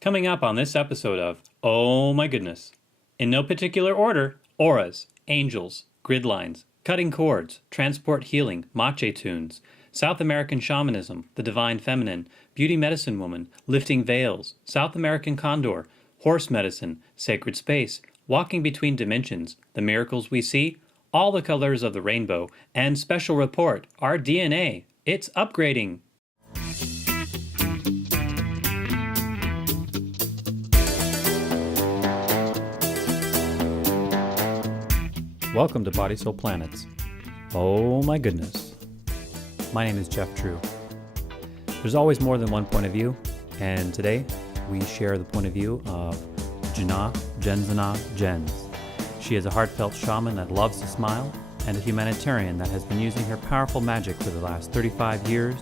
Coming up on this episode of Oh My Goodness. In no particular order, auras, angels, grid lines, cutting cords, transport healing, Moche tunes, South American shamanism, the Devine Feminine, beauty medicine woman, lifting veils, South American Condor, horse medicine, sacred space, walking between dimensions, the miracles we see, all the colors of the rainbow, and special report, our DNA. It's upgrading. Welcome to Body Soul Planets. Oh my goodness. My name is Jeff True. There's always more than one point of view, and today we share the point of view of Jana Jenzana Jens. She is a heartfelt shaman that loves to smile and a humanitarian that has been using her powerful magic for the last 35 years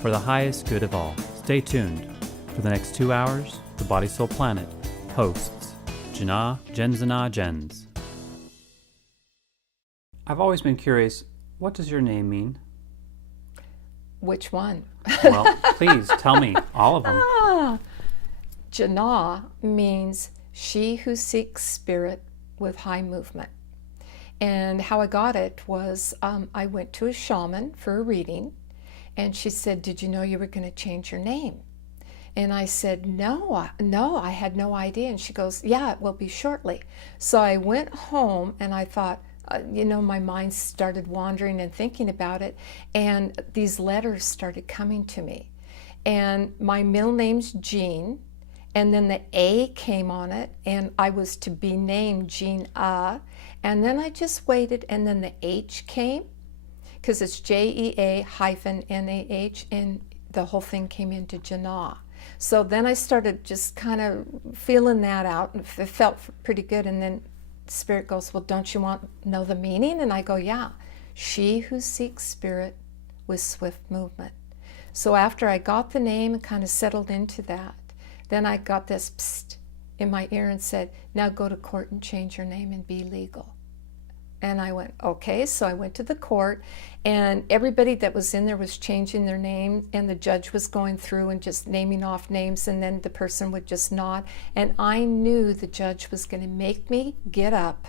for the highest good of all. Stay tuned. For the next 2 hours, the Body Soul Planet hosts Jana Jenzana Jens. I've always been curious, what does your name mean? Which one? Well, please tell me all of them. Jana means she who seeks spirit with high movement. And how I got it was I went to a shaman for a reading, and she said, "Did you know you were going to change your name?" And I said, no, I had no idea. And she goes, "Yeah, it will be shortly." So I went home and I thought, my mind started wandering and thinking about it, and these letters started coming to me. And my middle name's Jean, and then the A came on it, and I was to be named Jean A. And then I just waited, and then the H came, because it's JEA-NAH, and the whole thing came into Jana. So then I started just kind of feeling that out, and it felt pretty good. And then Spirit goes, "Well, don't you want to know the meaning?" And I go, "Yeah, she who seeks spirit with swift movement." So after I got the name and kind of settled into that, then I got this psst in my ear and said, "Now go to court and change your name and be legal." And I went, okay. So I went to the court, and everybody that was in there was changing their name, and the judge was going through and just naming off names, and then the person would just nod. And I knew the judge was going to make me get up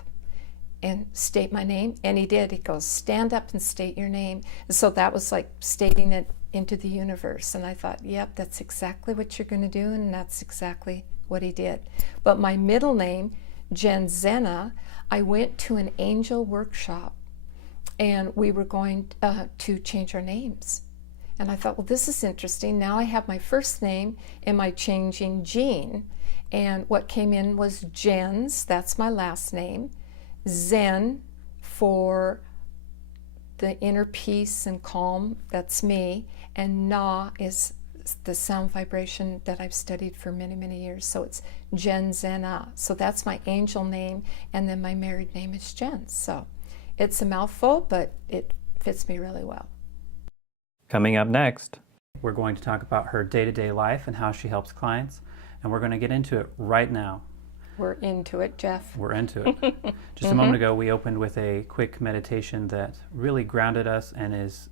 and state my name, and he did. He goes, "Stand up and state your name." And so that was like stating it into the universe. And I thought, yep, that's exactly what you're going to do, and that's exactly what he did. But my middle name, Jenzena, I went to an angel workshop, and we were going to change our names. And I thought, well, this is interesting. Now I have my first name. Am I changing Jean? And what came in was Jens, that's my last name. Zen for the inner peace and calm, that's me. And Na is the sound vibration that I've studied for many, many years. So it's Jenzena. So that's my angel name, and then my married name is Jen. So it's a mouthful, but it fits me really well. Coming up next, we're going to talk about her day-to-day life and how she helps clients, and we're going to get into it right now. We're into it, Jeff. We're into it. Just a moment ago, we opened with a quick meditation that really grounded us and is,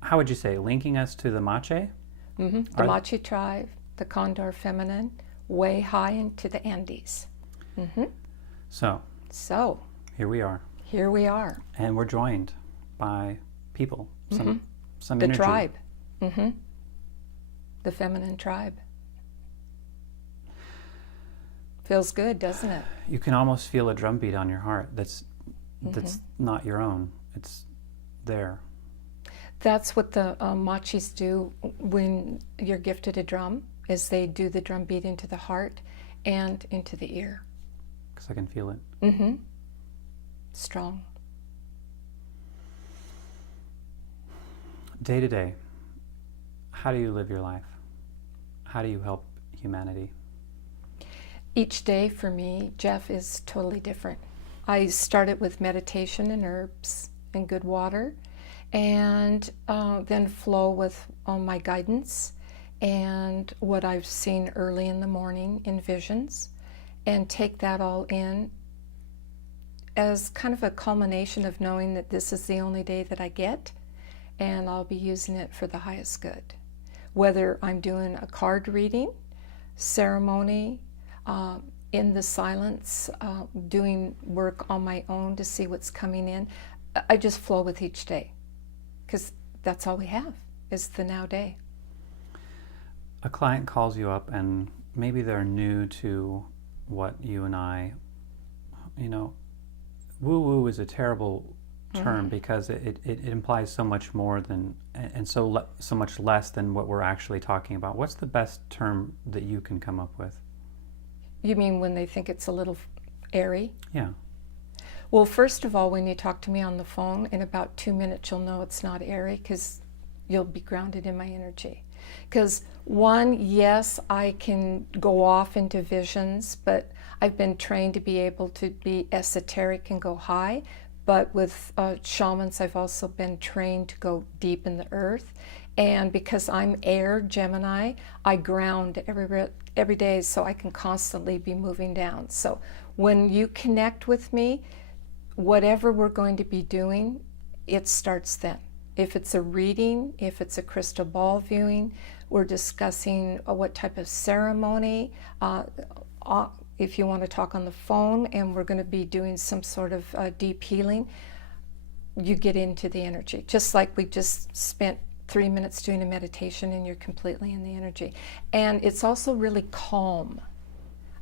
how would you say, linking us to the Moche? The Moche tribe, the Condor Feminine, way high into the Andes. So here we are. Here we are. And we're joined by people, some the energy. Tribe. The feminine tribe. Feels good, doesn't it? You can almost feel a drumbeat on your heart that's not your own. It's there. That's what the Moches do when you're gifted a drum, is they do the drum beat into the heart and into the ear. Because I can feel it. Strong. Day to day, how do you live your life? How do you help humanity? Each day for me, Jeff, is totally different. I started with meditation and herbs and good water, and then flow with my guidance and what I've seen early in the morning in visions, and take that all in as kind of a culmination of knowing that this is the only day that I get, and I'll be using it for the highest good. Whether I'm doing a card reading, ceremony, in the silence, doing work on my own to see what's coming in. I just flow with each day because that's all we have is the now day. A client calls you up and maybe they're new to what you and I, woo-woo is a terrible term because it implies so much more than, and so much less than what we're actually talking about. What's the best term that you can come up with? You mean when they think it's a little airy? Yeah. Well, first of all, when you talk to me on the phone, in about 2 minutes you'll know it's not airy because you'll be grounded in my energy. Because one, yes, I can go off into visions, but I've been trained to be able to be esoteric and go high. But with shamans, I've also been trained to go deep in the earth. And because I'm air, Gemini, I ground every day, so I can constantly be moving down. So when you connect with me, whatever we're going to be doing, it starts then. If it's a reading, if it's a crystal ball viewing, we're discussing what type of ceremony. If you want to talk on the phone and we're going to be doing some sort of deep healing, you get into the energy. Just like we just spent 3 minutes doing a meditation and you're completely in the energy. And it's also really calm.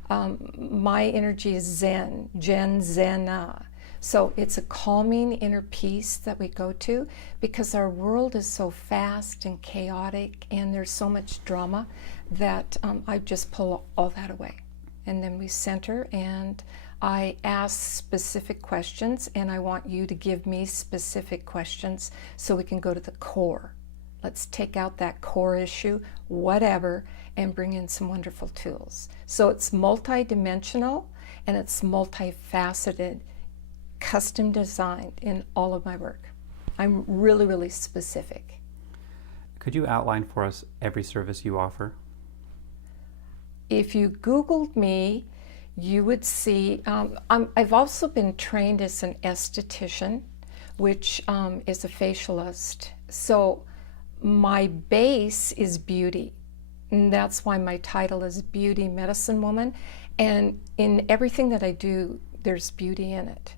My energy is Zen, Zena. So it's a calming inner peace that we go to because our world is so fast and chaotic and there's so much drama that I just pull all that away. And then we center and I ask specific questions and I want you to give me specific questions so we can go to the core. Let's take out that core issue, whatever, and bring in some wonderful tools. So it's multidimensional and it's multifaceted, custom designed in all of my work. I'm really, really specific. Could you outline for us every service you offer? If you Googled me, you would see, I've also been trained as an esthetician, which is a facialist. So my base is beauty. And that's why my title is Beauty Medicine Woman. And in everything that I do, there's beauty in it.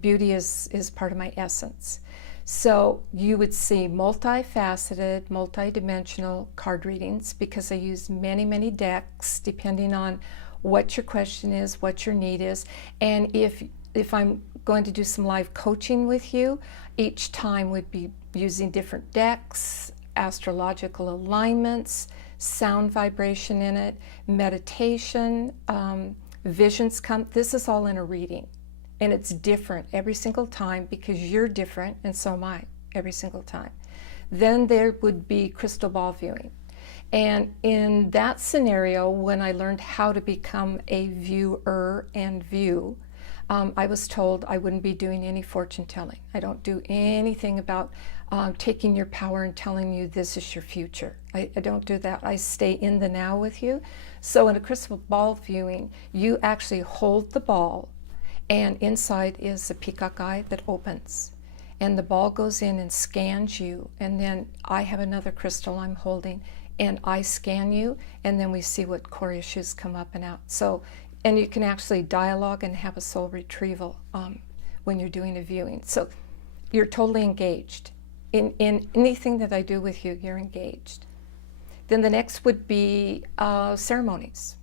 Beauty is part of my essence. So you would see multifaceted, multidimensional card readings because I use many, many decks depending on what your question is, what your need is. And if I'm going to do some live coaching with you, each time would be using different decks, astrological alignments, sound vibration in it, meditation, visions come. This is all in a reading. And it's different every single time because you're different and so am I every single time. Then there would be crystal ball viewing. And in that scenario, when I learned how to become a viewer and view, I was told I wouldn't be doing any fortune telling. I don't do anything about taking your power and telling you this is your future. I don't do that. I stay in the now with you. So in a crystal ball viewing, you actually hold the ball and inside is a peacock eye that opens. And the ball goes in and scans you. And then I have another crystal I'm holding and I scan you. And then we see what core issues come up and out. So, and you can actually dialogue and have a soul retrieval when you're doing a viewing. So you're totally engaged. In anything that I do with you, you're engaged. Then the next would be ceremonies.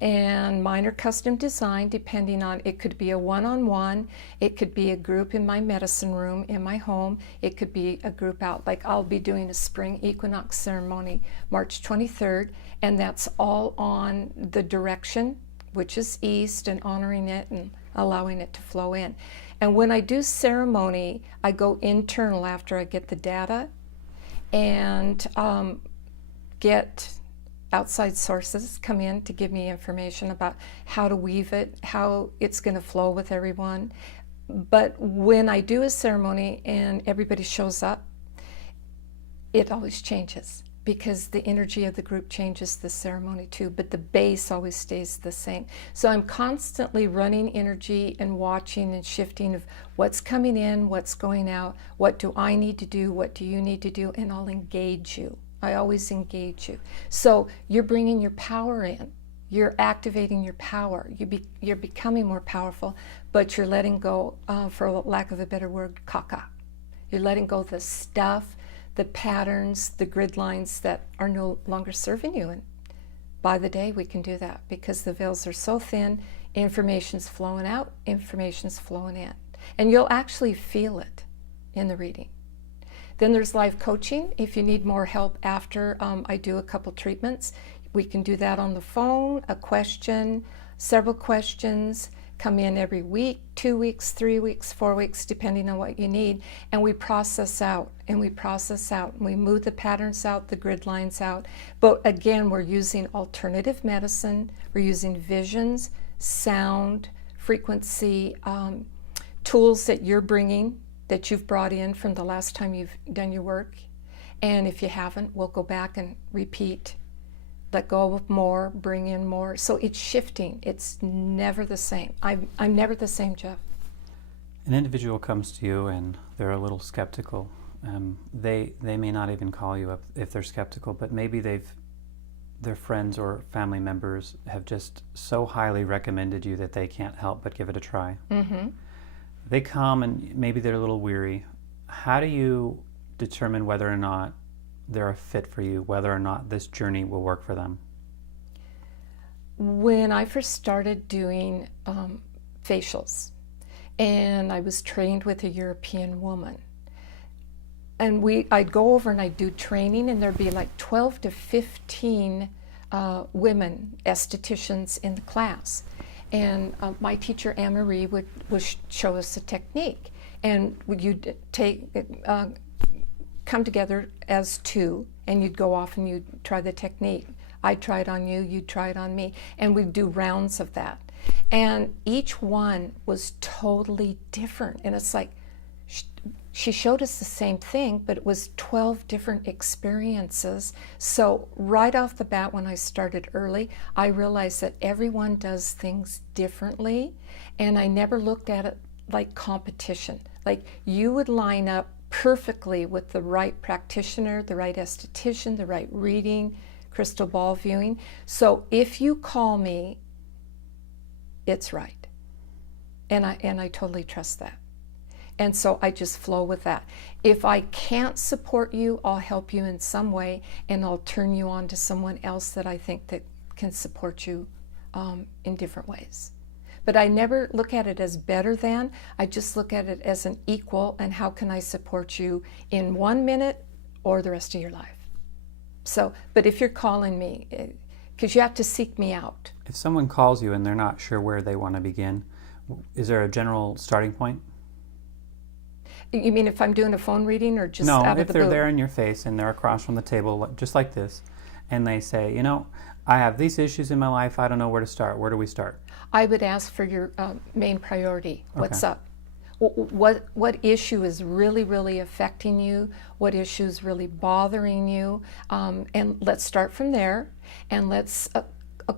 And mine are custom designed depending on, it could be a one-on-one, it could be a group in my medicine room in my home, it could be a group out, like I'll be doing a spring equinox ceremony March 23rd, and that's all on the direction, which is east, and honoring it and allowing it to flow in. And when I do ceremony, I go internal after I get the data and get outside sources come in to give me information about how to weave it, how it's going to flow with everyone. But when I do a ceremony and everybody shows up, it always changes because the energy of the group changes the ceremony too, but the base always stays the same. So I'm constantly running energy and watching and shifting of what's coming in, what's going out, what do I need to do, what do you need to do, and I'll engage you. I always engage you. So you're bringing your power in. You're activating your power. You're becoming more powerful, but you're letting go, for lack of a better word, caca. You're letting go of the stuff, the patterns, the grid lines that are no longer serving you. And by the day, we can do that because the veils are so thin, information's flowing out, information's flowing in. And you'll actually feel it in the reading. Then there's live coaching. If you need more help after I do a couple treatments, we can do that on the phone, a question, several questions, come in every week, 2 weeks, 3 weeks, 4 weeks, depending on what you need. And we process out, and we process out, and we move the patterns out, the grid lines out. But again, we're using alternative medicine. We're using visions, sound, frequency, tools that you're bringing, that you've brought in from the last time you've done your work. And if you haven't, we'll go back and repeat. Let go of more, bring in more. So it's shifting. It's never the same. I'm never the same, Jeff. An individual comes to you and they're a little skeptical. They may not even call you up if they're skeptical, but maybe their friends or family members have just so highly recommended you that they can't help but give it a try. Mm-hmm. They come and maybe they're a little weary. How do you determine whether or not they're a fit for you, whether or not this journey will work for them? When I first started doing facials, and I was trained with a European woman, and I'd go over and I'd do training, and there'd be like 12 to 15 women estheticians in the class. And my teacher, Anne-Marie, would show us a technique. And you'd come together as two, and you'd go off and you'd try the technique. I'd try it on you, you'd try it on me. And we'd do rounds of that. And each one was totally different. And it's like, she showed us the same thing, but it was 12 different experiences. So right off the bat, when I started early, I realized that everyone does things differently, and I never looked at it like competition. Like, you would line up perfectly with the right practitioner, the right esthetician, the right reading, crystal ball viewing. So if you call me, it's right. And I totally trust that. And so I just flow with that. If I can't support you, I'll help you in some way, and I'll turn you on to someone else that I think that can support you in different ways. But I never look at it as better than. I just look at it as an equal, and how can I support you in 1 minute or the rest of your life. So, but if you're calling me, because you have to seek me out. If someone calls you and they're not sure where they want to begin, is there a general starting point? You mean if I'm doing a phone reading, or just no, out of the blue? No, if they're there in your face and they're across from the table, just like this, and they say, you know, I have these issues in my life, I don't know where to start. Where do we start? I would ask for your main priority. What's up? What issue is really, really affecting you? What issue is really bothering you? And let's start from there, and let's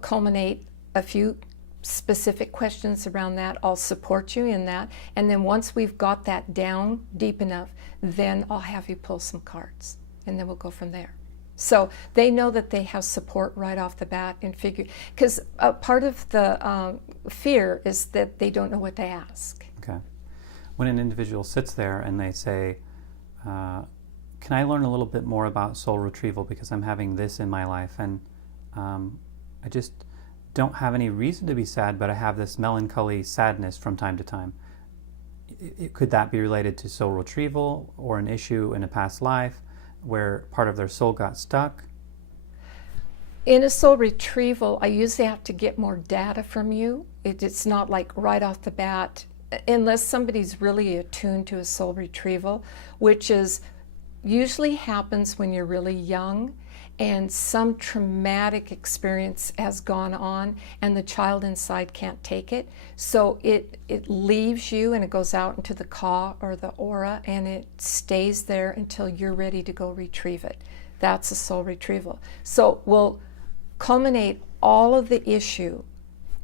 culminate a few specific questions around that. I'll support you in that, and then once we've got that down deep enough, then I'll have you pull some cards, and then we'll go from there. So they know that they have support right off the bat, and figure, because part of the fear is that they don't know what to ask. Okay. When an individual sits there and they say, can I learn a little bit more about soul retrieval because I'm having this in my life, and I just don't have any reason to be sad, but I have this melancholy sadness from time to time. Could that be related to soul retrieval or an issue in a past life where part of their soul got stuck? In a soul retrieval, I usually have to get more data from you. It's not like right off the bat, unless somebody's really attuned to a soul retrieval, which is usually happens when you're really young and some traumatic experience has gone on and the child inside can't take it. So it leaves you and it goes out into the ka or the aura, and it stays there until you're ready to go retrieve it. That's a soul retrieval. So we'll culminate all of the issue,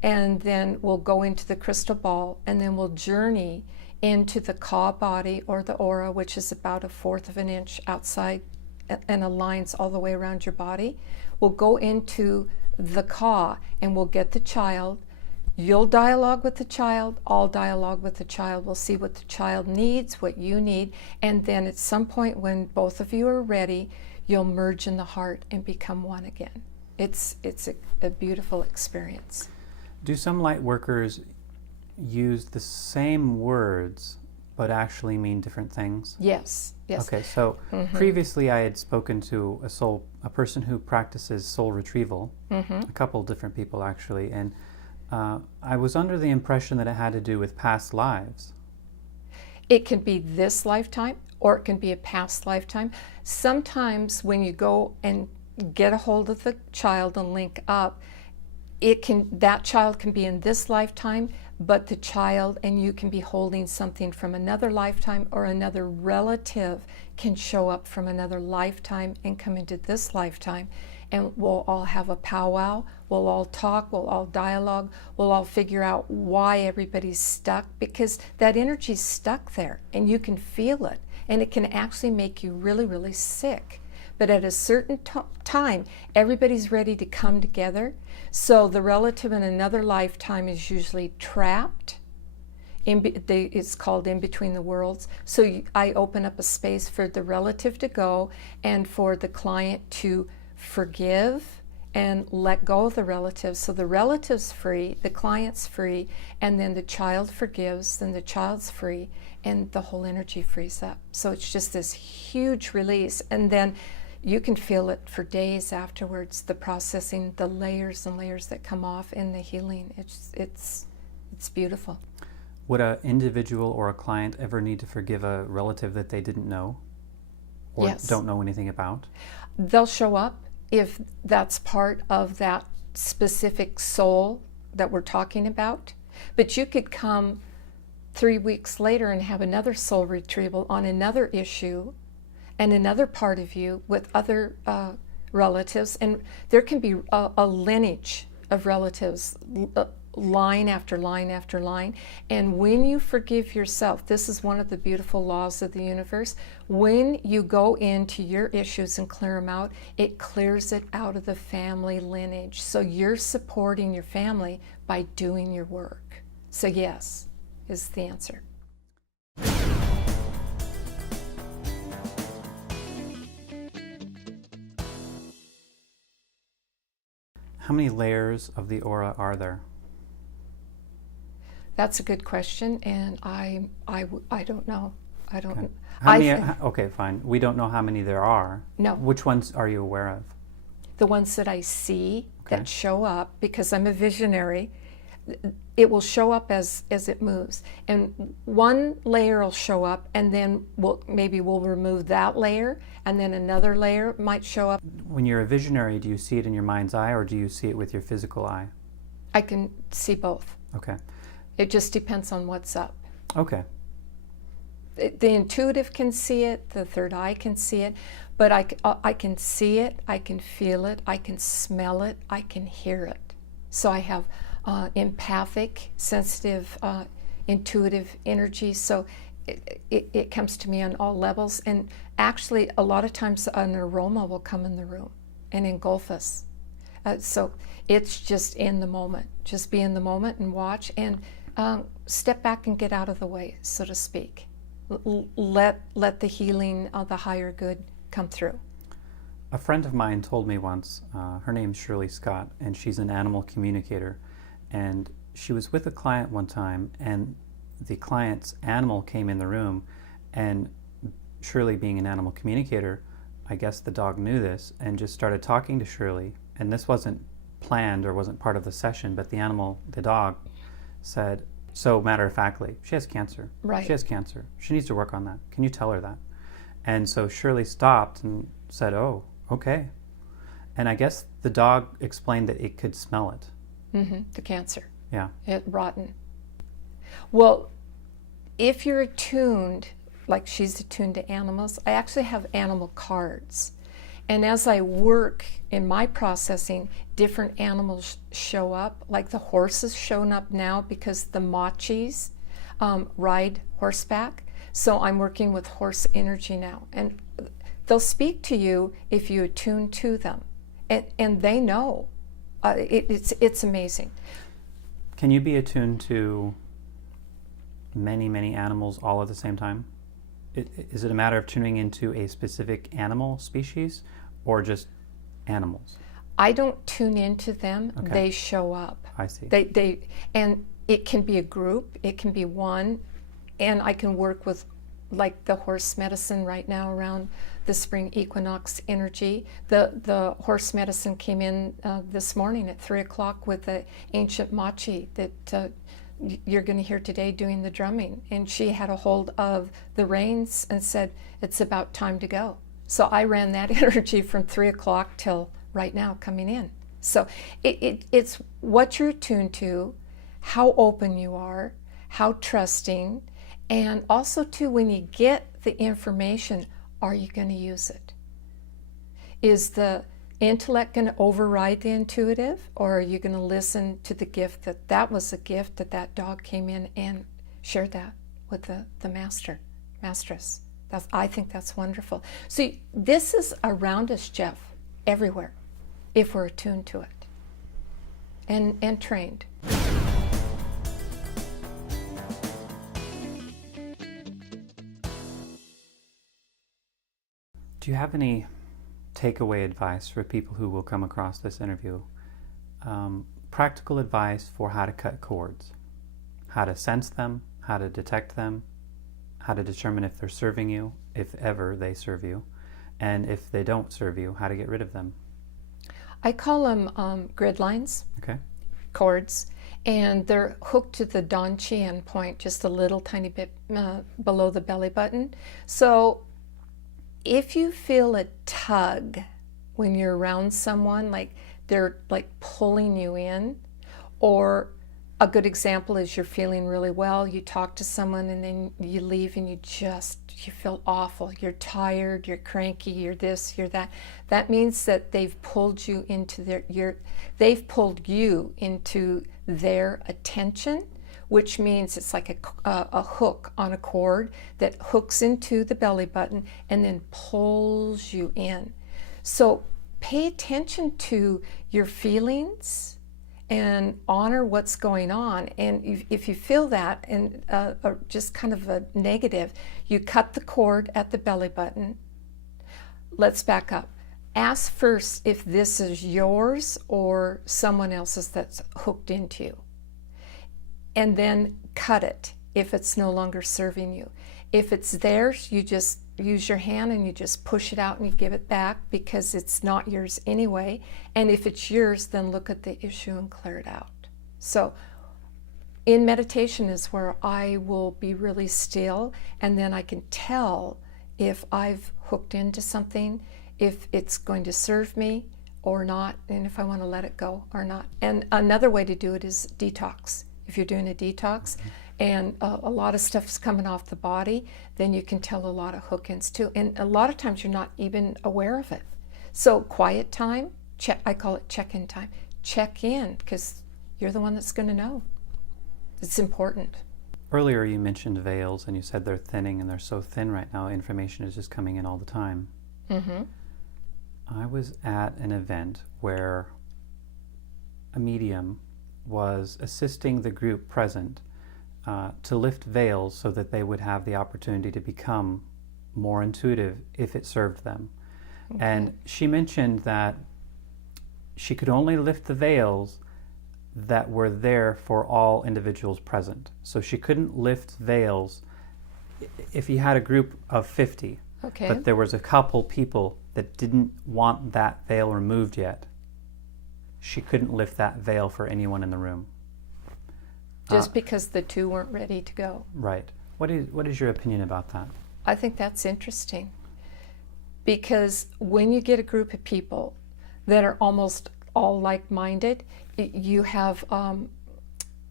and then we'll go into the crystal ball, and then we'll journey into the ka body or the aura, which is about 1/4 of an inch outside and aligns all the way around your body. We'll go into the ka, and we'll get the child. You'll dialogue with the child, I'll dialogue with the child. We'll see what the child needs, what you need, and then at some point when both of you are ready, you'll merge in the heart and become one again. It's a beautiful experience. Do some light workers use the same words but actually mean different things? Yes. Okay, so previously I had spoken to a person who practices soul retrieval, a couple different people actually, and I was under the impression that it had to do with past lives. It can be this lifetime, or it can be a past lifetime. Sometimes when you go and get a hold of the child and link up, that child can be in this lifetime, but the child and you can be holding something from another lifetime, or another relative can show up from another lifetime and come into this lifetime, and we'll all have a powwow, we'll all talk, we'll all dialogue, we'll all figure out why everybody's stuck, because that energy's stuck there and you can feel it, and it can actually make you really, really sick. But at a certain time, everybody's ready to come together. So the relative in another lifetime is usually trapped. It's called in between the worlds. So I open up a space for the relative to go and for the client to forgive and let go of the relative. So the relative's free, the client's free, and then the child forgives, then the child's free, and the whole energy frees up. So it's just this huge release. And then you can feel it for days afterwards, the processing, the layers and layers that come off in the healing. It's beautiful. Would an individual or a client ever need to forgive a relative that they didn't know or Yes. don't know anything about? They'll show up if that's part of that specific soul that we're talking about. But you could come 3 weeks later and have another soul retrieval on another issue and another part of you with other relatives, and there can be a lineage of relatives, line after line after line. And when you forgive yourself, this is one of the beautiful laws of the universe, when you go into your issues and clear them out, it clears it out of the family lineage. So you're supporting your family by doing your work. So yes, is the answer. How many layers of the aura are there? That's a good question, and I don't know. I don't. Okay. How many? Okay, fine. We don't know how many there are. No. Which ones are you aware of? The ones that I see Okay. that show up, because I'm a visionary, it will show up as it moves. And one layer will show up, and then we'll remove that layer, and then another layer might show up. When you're a visionary, do you see it in your mind's eye or do you see it with your physical eye? I can see both. Okay. It just depends on what's up. Okay. The intuitive can see it, the third eye can see it, but I can see it, I can feel it, I can smell it, I can hear it. So I have empathic, sensitive, intuitive energy. So it comes to me on all levels. And actually, a lot of times an aroma will come in the room and engulf us. So it's just in the moment. Just be in the moment and watch, and step back and get out of the way, so to speak. Let the healing of the higher good come through. A friend of mine told me once, her name's Shirley Scott, and she's an animal communicator. And she was with a client one time, and the client's animal came in the room, and Shirley, being an animal communicator, I guess the dog knew this and just started talking to Shirley. And this wasn't planned or wasn't part of the session, but the dog said, so matter-of-factly, she has cancer. Right. She has cancer. She needs to work on that. Can you tell her that? And so Shirley stopped and said, oh, okay. And I guess the dog explained that it could smell it. The cancer. Yeah. It rotten. Well, if you're attuned, like she's attuned to animals, I actually have animal cards. And as I work in my processing, different animals show up, like the horses showing up now because the Moches ride horseback. So I'm working with horse energy now. And they'll speak to you if you attune to them. And they know. It's amazing. Can you be attuned to many, many animals all at the same time? Is it a matter of tuning into a specific animal species or just animals? I don't tune into them. Okay. They show up. I see. And it can be a group, it can be one, and I can work with like the horse medicine right now around the spring equinox energy. The horse medicine came in this morning at 3 o'clock with the ancient Moche that you're going to hear today doing the drumming. And she had a hold of the reins and said, it's about time to go. So I ran that energy from 3 o'clock till right now coming in. So it's what you're attuned to, how open you are, how trusting, and also too, when you get the information, are you going to use it? Is the intellect going to override the intuitive, or are you going to listen to the gift that was a gift that dog came in and shared that with the mastress? I think that's wonderful. So this is around us, Jeff, everywhere, if we're attuned to it and trained. Do you have any takeaway advice for people who will come across this interview? Practical advice for how to cut cords, how to sense them, how to detect them, how to determine if they're serving you, if ever they serve you, and if they don't serve you, how to get rid of them. I call them grid lines, Okay. cords, and they're hooked to the Danqian point just a little tiny bit below the belly button. So if you feel a tug when you're around someone, like they're like pulling you in, or a good example is you're feeling really well, you talk to someone and then you leave and you feel awful, you're tired, you're cranky, you're this, you're that. That means that they've pulled you into their attention, which means it's like a hook on a cord that hooks into the belly button and then pulls you in. So pay attention to your feelings and honor what's going on. And if you feel that and just kind of a negative, you cut the cord at the belly button. Let's back up. Ask first if this is yours or someone else's that's hooked into you. And then cut it if it's no longer serving you. If it's theirs, you just use your hand and you just push it out and you give it back because it's not yours anyway. And if it's yours, then look at the issue and clear it out. So in meditation is where I will be really still, and then I can tell if I've hooked into something, if it's going to serve me or not, and if I want to let it go or not. And another way to do it is detox. If you're doing a detox and a lot of stuff's coming off the body, then you can tell a lot of hook-ins too. And a lot of times you're not even aware of it. So quiet time, I call it check-in time. Check in, because you're the one that's going to know. It's important. Earlier you mentioned veils and you said they're thinning, and they're so thin right now, information is just coming in all the time. Mm-hmm. I was at an event where a medium was assisting the group present to lift veils so that they would have the opportunity to become more intuitive if it served them. Okay. And she mentioned that she could only lift the veils that were there for all individuals present. So she couldn't lift veils if you had a group of 50, okay, but there was a couple people that didn't want that veil removed yet. She couldn't lift that veil for anyone in the room. Just because the two weren't ready to go. Right. What is your opinion about that? I think that's interesting. Because when you get a group of people that are almost all like-minded, you have all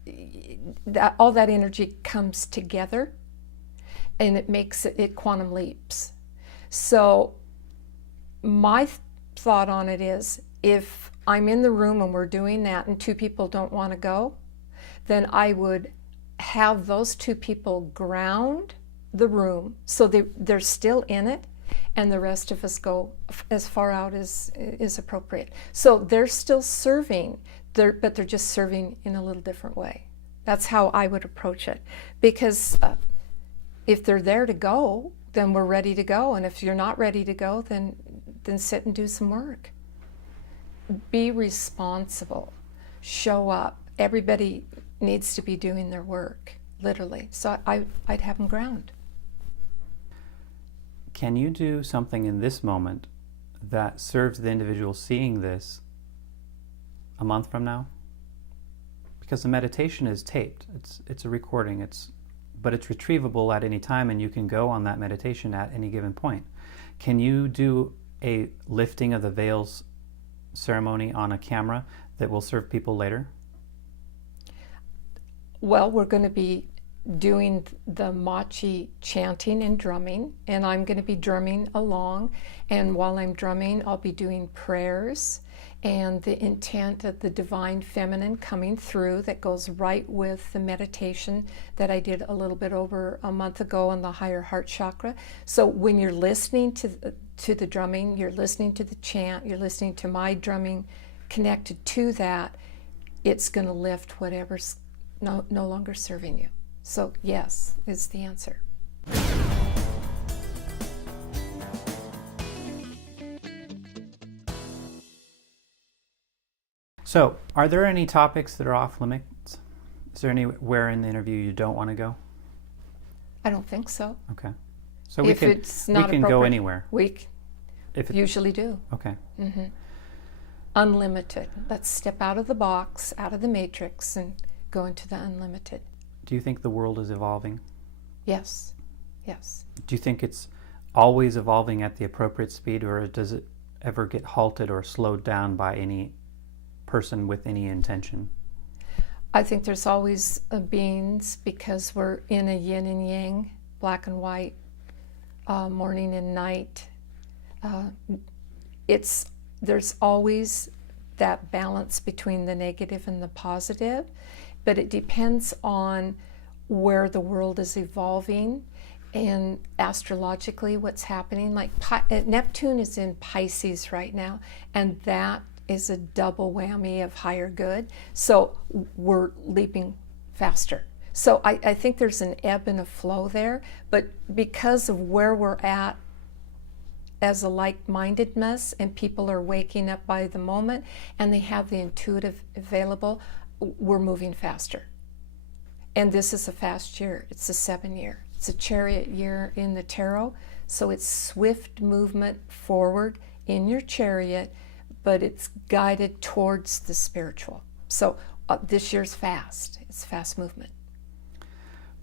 that energy comes together and it makes it quantum leaps. So my thought on it is, if I'm in the room and we're doing that and two people don't want to go, then I would have those two people ground the room so they're still in it, and the rest of us go as far out as is appropriate. So they're still serving, but they're just serving in a little different way. That's how I would approach it. Because if they're there to go, then we're ready to go. And if you're not ready to go, then sit and do some work. Be responsible. Show up. Everybody needs to be doing their work, literally. So I'd have them ground. Can you do something in this moment that serves the individual seeing this a month from now? Because the meditation is taped. It's a recording. But it's retrievable at any time, and you can go on that meditation at any given point. Can you do a lifting of the veils ceremony on a camera that will serve people later? Well, we're going to be doing the Moche chanting and drumming, and I'm going to be drumming along, and while I'm drumming I'll be doing prayers and the intent of the Divine Feminine coming through that goes right with the meditation that I did a little bit over a month ago on the higher heart chakra. So when you're listening to the drumming, you're listening to the chant, you're listening to my drumming connected to that, it's going to lift whatever's no longer serving you. So yes is the answer. So, are there any topics that are off limits? Is there anywhere in the interview you don't want to go? I don't think so. Okay. So we can go anywhere. We usually do. Okay. Mm-hmm. Unlimited. Let's step out of the box, out of the matrix, and go into the unlimited. Do you think the world is evolving? Yes. Yes. Do you think it's always evolving at the appropriate speed, or does it ever get halted or slowed down by any person with any intention? I think there's always beings, because we're in a yin and yang, black and white, morning and night. There's always that balance between the negative and the positive, but it depends on where the world is evolving and astrologically what's happening. Like Neptune is in Pisces right now, and that is a double whammy of higher good. So we're leaping faster. So I think there's an ebb and a flow there, but because of where we're at as a like-mindedness, and people are waking up by the moment and they have the intuitive available, we're moving faster. And this is a fast year. It's a 7-year. It's a chariot year in the tarot, so it's swift movement forward in your chariot, but it's guided towards the spiritual. So this year's fast. It's fast movement.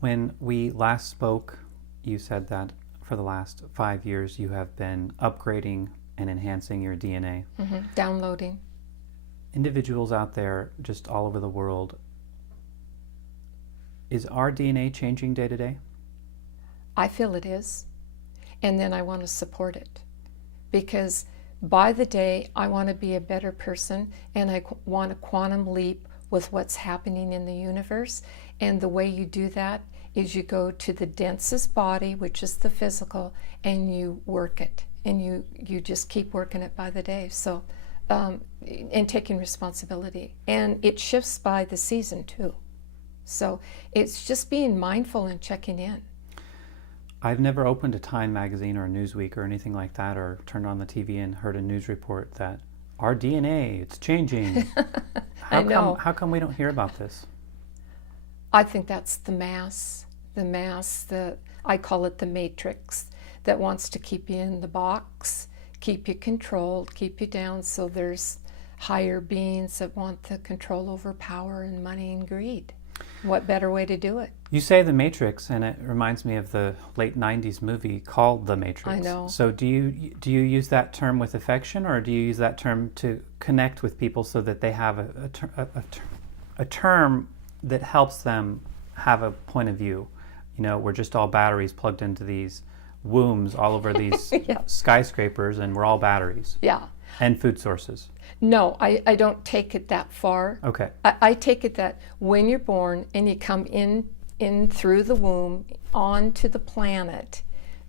When we last spoke, you said that for the last 5 years you have been upgrading and enhancing your DNA. Mm-hmm. Downloading. Individuals out there just all over the world, is our DNA changing day to day? I feel it is. And then I want to support it. Because by the day, I want to be a better person, and I want a quantum leap with what's happening in the universe. And the way you do that is you go to the densest body, which is the physical, and you work it. And you just keep working it by the day. So, and taking responsibility. And it shifts by the season too. So it's just being mindful and checking in. I've never opened a Time magazine or a Newsweek or anything like that, or turned on the TV and heard a news report that our DNA, it's changing. I know. How come we don't hear about this? I think that's the mass, I call it the matrix, that wants to keep you in the box, keep you controlled, keep you down. So there's higher beings that want the control over power and money and greed. What better way to do it? You say the Matrix, and it reminds me of the late 90s movie called The Matrix. I know. So do you use that term with affection, or do you use that term to connect with people so that they have a term that helps them have a point of view? You know, we're just all batteries plugged into these wombs all over these Yeah. skyscrapers, and we're all batteries. Yeah. And food sources. No, I don't take it that far. Okay. I take it that when you're born and you come in through the womb onto the planet,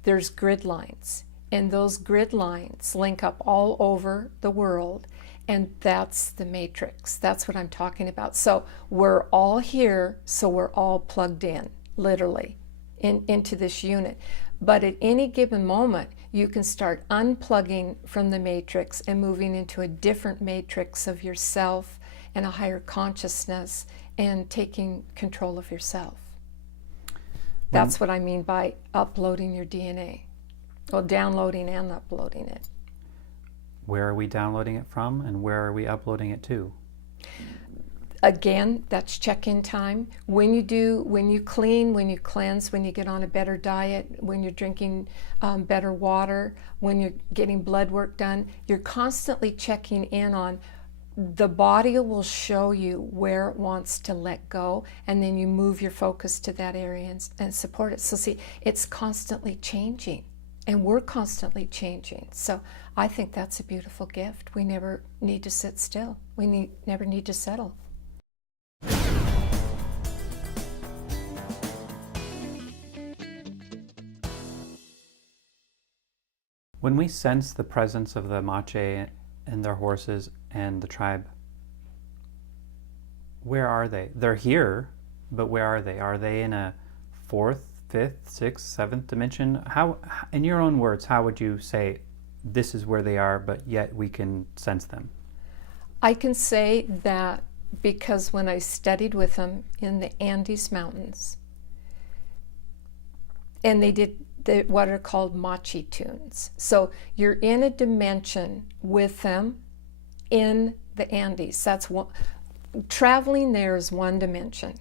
there's grid lines. and those grid lines link up all over the world, and that's the matrix. That's what I'm talking about. So we're all here, so we're all plugged in, literally, into this unit. But at any given moment, you can start unplugging from the matrix and moving into a different matrix of yourself and a higher consciousness and taking control of yourself. That's what I mean by uploading your DNA. Well, downloading and uploading it. Where are we downloading it from, and where are we uploading it to? Again, that's check-in time. When you clean, when you cleanse, when you get on a better diet, when you're drinking better water, when you're getting blood work done, you're constantly checking in on. The body will show you where it wants to let go, and then you move your focus to that area and support it. So see, it's constantly changing, and we're constantly changing. So I think that's a beautiful gift. We never need to sit still. We never need to settle. When we sense the presence of the Moche and their horses and the tribe, where are they? They're here, but where are they? Are they in a fourth, fifth, sixth, seventh dimension? How, in your own words, how would you say this is where they are, but yet we can sense them? I can say that because when I studied with them in the Andes Mountains, and they did what are called Moche tunes. So you're in a dimension with them in the Andes. That's one. Traveling there is one dimension.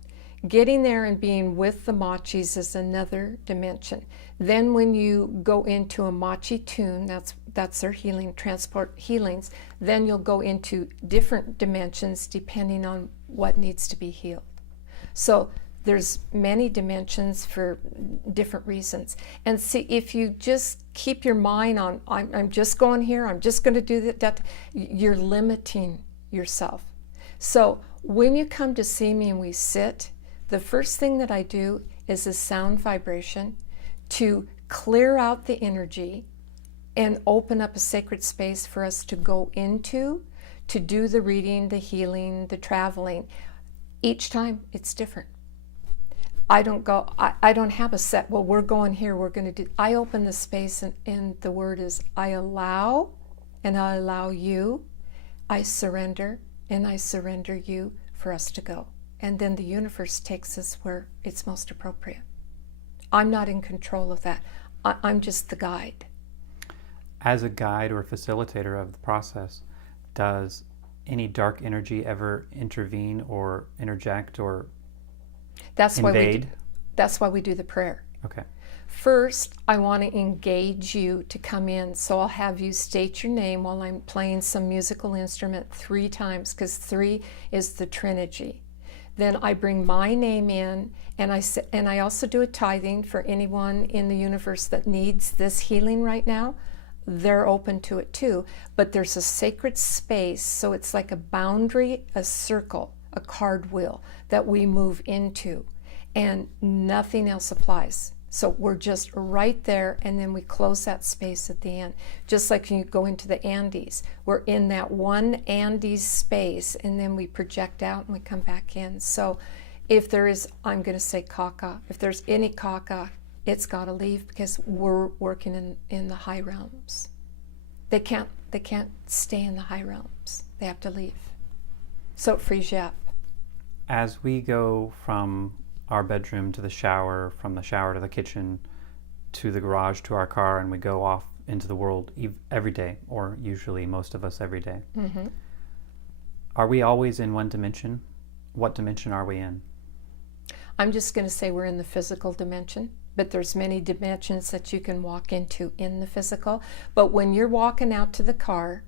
Getting there and being with the Moches is another dimension. Then when you go into a Moche tune, that's their healing, transport healings, then you'll go into different dimensions depending on what needs to be healed. So there's many dimensions for different reasons. And see, if you just keep your mind on, I'm just going here, I'm just going to do that, you're limiting yourself. So when you come to see me and we sit, the first thing that I do is a sound vibration to clear out the energy and open up a sacred space for us to go into, to do the reading, the healing, the traveling. Each time it's different. I don't have a set, well, we're going here, we're going to do. I open the space, and the word is I allow, and I allow you. I surrender, and I surrender you for us to go. And then the universe takes us where it's most appropriate. I'm not in control of that. I'm just the guide. As a guide or facilitator of the process, does any dark energy ever intervene or interject or invade? That's why we do the prayer. Okay. First, I want to engage you to come in. So I'll have you state your name while I'm playing some musical instrument 3 times, because 3 is the Trinity. Then I bring my name in, and I also do a tithing for anyone in the universe that needs this healing right now. They're open to it too. But there's a sacred space, so it's like a boundary, a circle, a card wheel that we move into, and nothing else applies. So we're just right there, and then we close that space at the end. Just like when you go into the Andes, we're in that one Andes space, and then we project out and we come back in. So if there is, I'm going to say caca, if there's any caca, it's got to leave, because we're working in the high realms. They can't stay in the high realms. They have to leave. So it frees you up. As we go from our bedroom to the shower, from the shower to the kitchen, to the garage, to our car, and we go off into the world every day, or usually most of us every day. Mm-hmm. Are we always in one dimension? What dimension are we in? I'm just going to say we're in the physical dimension, but there's many dimensions that you can walk into in the physical. But when you're walking out to the car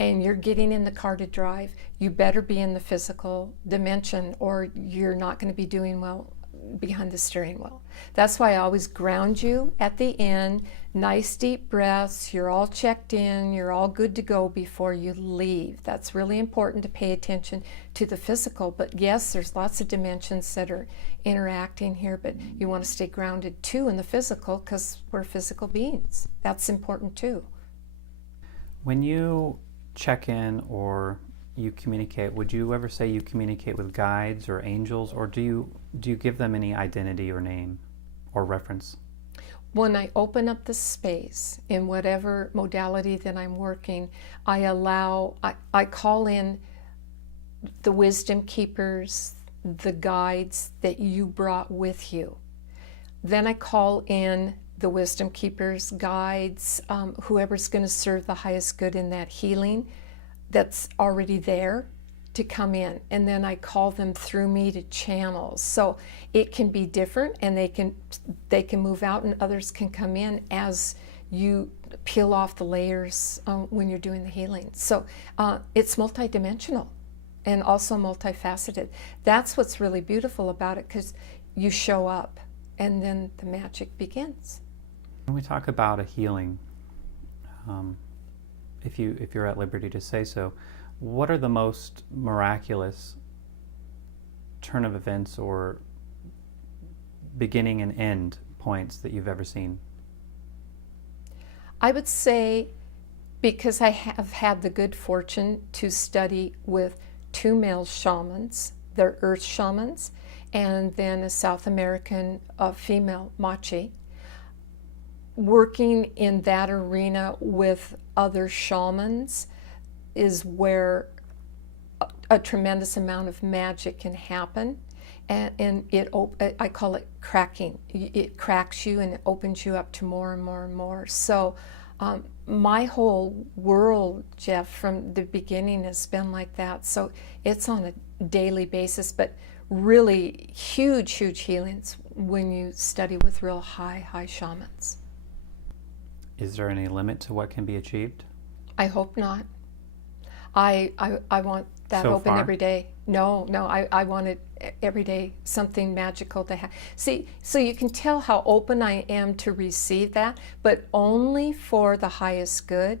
and you're getting in the car to drive, you better be in the physical dimension, or you're not going to be doing well behind the steering wheel. That's why I always ground you at the end. Nice deep breaths. You're all checked in. You're all good to go before you leave. That's really important to pay attention to the physical. But yes, there's lots of dimensions that are interacting here, but you want to stay grounded too in the physical because we're physical beings. That's important too. When you check in or you communicate, would you ever say you communicate with guides or angels, or do you give them any identity or name or reference? When I open up the space in whatever modality that I'm working, I call in the wisdom keepers, the guides that you brought with you. Then I call in the wisdom keepers, guides, whoever's going to serve the highest good in that healing that's already there to come in, and then I call them through me to channels. So it can be different, and they can move out, and others can come in as you peel off the layers when you're doing the healing. So it's multidimensional and also multifaceted. That's what's really beautiful about it, because you show up, and then the magic begins. When we talk about a healing, if you're at liberty to say so, what are the most miraculous turn of events or beginning and end points that you've ever seen? I would say, because I have had the good fortune to study with 2 male shamans, they're earth shamans, and then a South American female Moche, working in that arena with other shamans is where a tremendous amount of magic can happen, and I call it cracking. It cracks you and it opens you up to more and more and more. So my whole world, Jeff, from the beginning has been like that. So it's on a daily basis, but really huge healings when you study with real high shamans. Is there any limit to what can be achieved? I hope not. I want that So open far? every day. No, I want it every day, something magical to have. See, so you can tell how open I am to receive that, but only for the highest good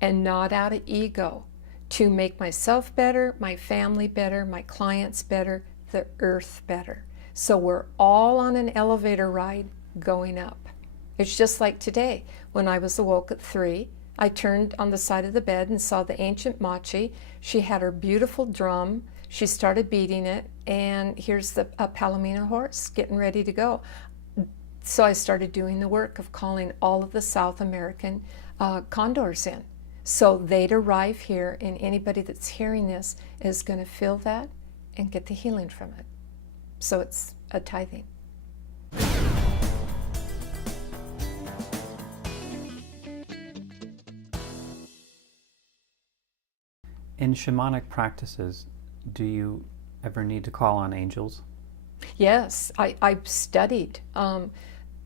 and not out of ego, to make myself better, my family better, my clients better, the earth better. So we're all on an elevator ride going up. It's just like today. When I was awoke at 3, I turned on the side of the bed and saw the ancient Moche. She had her beautiful drum. She started beating it, and here's a Palomino horse getting ready to go. So I started doing the work of calling all of the South American condors in. So they'd arrive here, and anybody that's hearing this is going to feel that and get the healing from it. So it's a tithing. In shamanic practices, do you ever need to call on angels? Yes, I've studied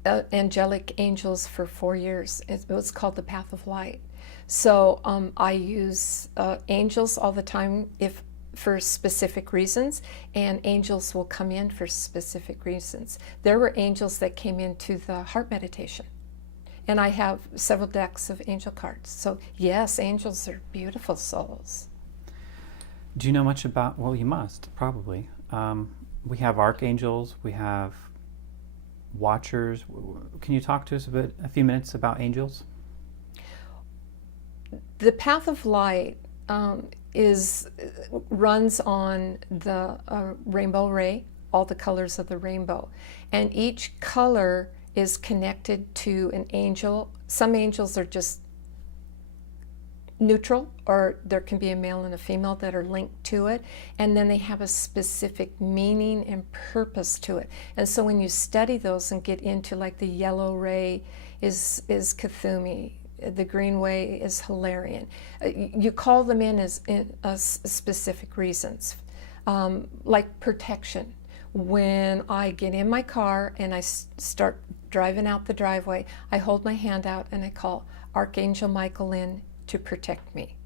angelic angels for 4 years. It was called the Path of Light. So I use angels all the time for specific reasons, and angels will come in for specific reasons. There were angels that came into the heart meditation, and I have several decks of angel cards. So yes, angels are beautiful souls. Do you know much about, well, you must, probably. We have archangels, we have watchers. Can you talk to us a few minutes about angels? The Path of Light runs on the rainbow ray, all the colors of the rainbow. And each color is connected to an angel. Some angels are just neutral, or there can be a male and a female that are linked to it, and then they have a specific meaning and purpose to it. And so when you study those and get into, like, the yellow ray is Cthulhu, the green ray is Hilarion, you call them in as specific reasons, like protection. When I get in my car and I start driving out the driveway, I hold my hand out and I call Archangel Michael in to protect me.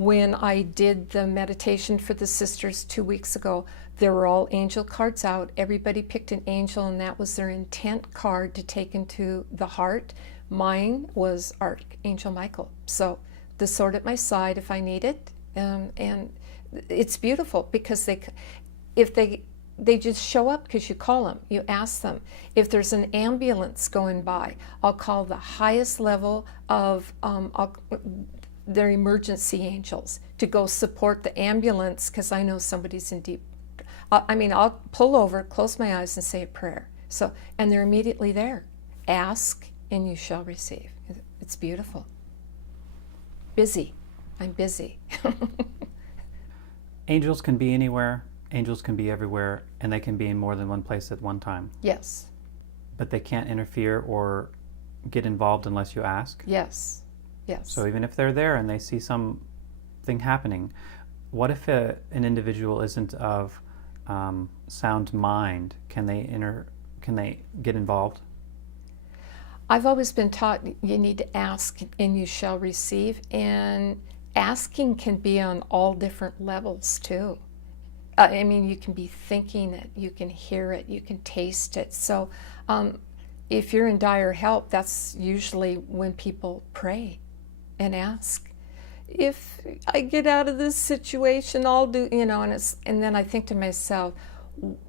when I did the meditation for the sisters 2 weeks ago, there were all angel cards out. Everybody picked an angel, and that was their intent card to take into the heart. Mine was Archangel Michael. So the sword at my side if I need it. And it's beautiful because they just show up because you call them, you ask them. If there's an ambulance going by, I'll call the highest level of their emergency angels to go support the ambulance because I know somebody's in deep. I'll pull over, close my eyes, and say a prayer. So, and they're immediately there. Ask and you shall receive. It's beautiful. Busy. I'm busy. Angels can be anywhere. Angels can be everywhere, and they can be in more than one place at one time. Yes. But they can't interfere or get involved unless you ask? Yes. Yes. So even if they're there and they see something happening, what if an individual isn't of sound mind? Can they get involved? I've always been taught you need to ask and you shall receive, and asking can be on all different levels too. You can be thinking it, you can hear it, you can taste it. So if you're in dire help, that's usually when people pray and ask. If I get out of this situation, I'll do, and then I think to myself,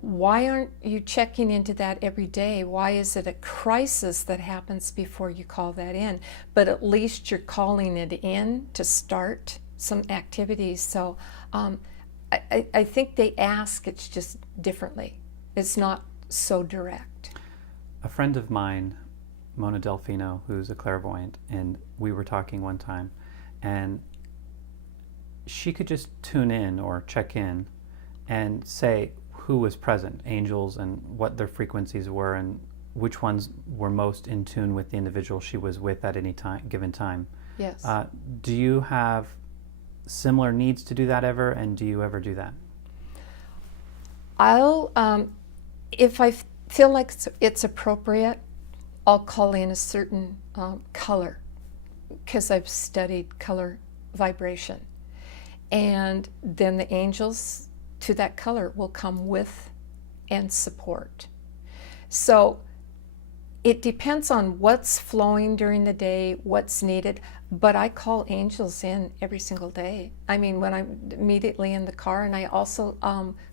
why aren't you checking into that every day? Why is it a crisis that happens before you call that in? But at least you're calling it in to start some activities. So I think they ask, it's just differently. It's not so direct. A friend of mine, Mona Delfino, who's a clairvoyant, and we were talking one time, and she could just tune in or check in and say who was present, angels, and what their frequencies were, and which ones were most in tune with the individual she was with at any given time. Yes. Do you have similar needs to do that ever, and do you ever do that? If I feel like it's appropriate, I'll call in a certain color because I've studied color vibration. And then the angels to that color will come with and support. So it depends on what's flowing during the day, what's needed, but I call angels in every single day. When I'm immediately in the car, and I also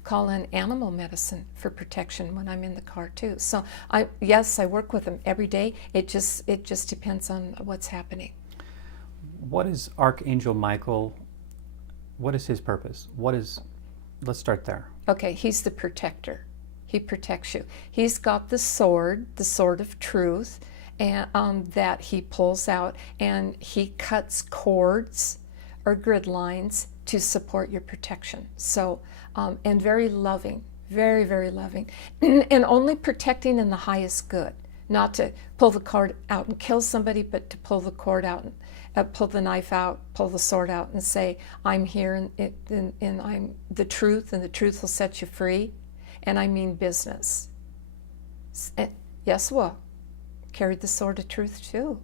call in animal medicine for protection when I'm in the car too. So I work with them every day. It just depends on what's happening. What is Archangel Michael? What is his purpose? Let's start there. Okay, he's the protector. He protects you. He's got the sword of truth, and that he pulls out, and he cuts cords or grid lines to support your protection. So, and very loving, very, very loving, and only protecting in the highest good. Not to pull the cord out and kill somebody, but to pull the cord out, and pull the knife out, pull the sword out, and say, I'm here, and I'm the truth, and the truth will set you free. And I mean business. And Yeshua carried the sword of truth too,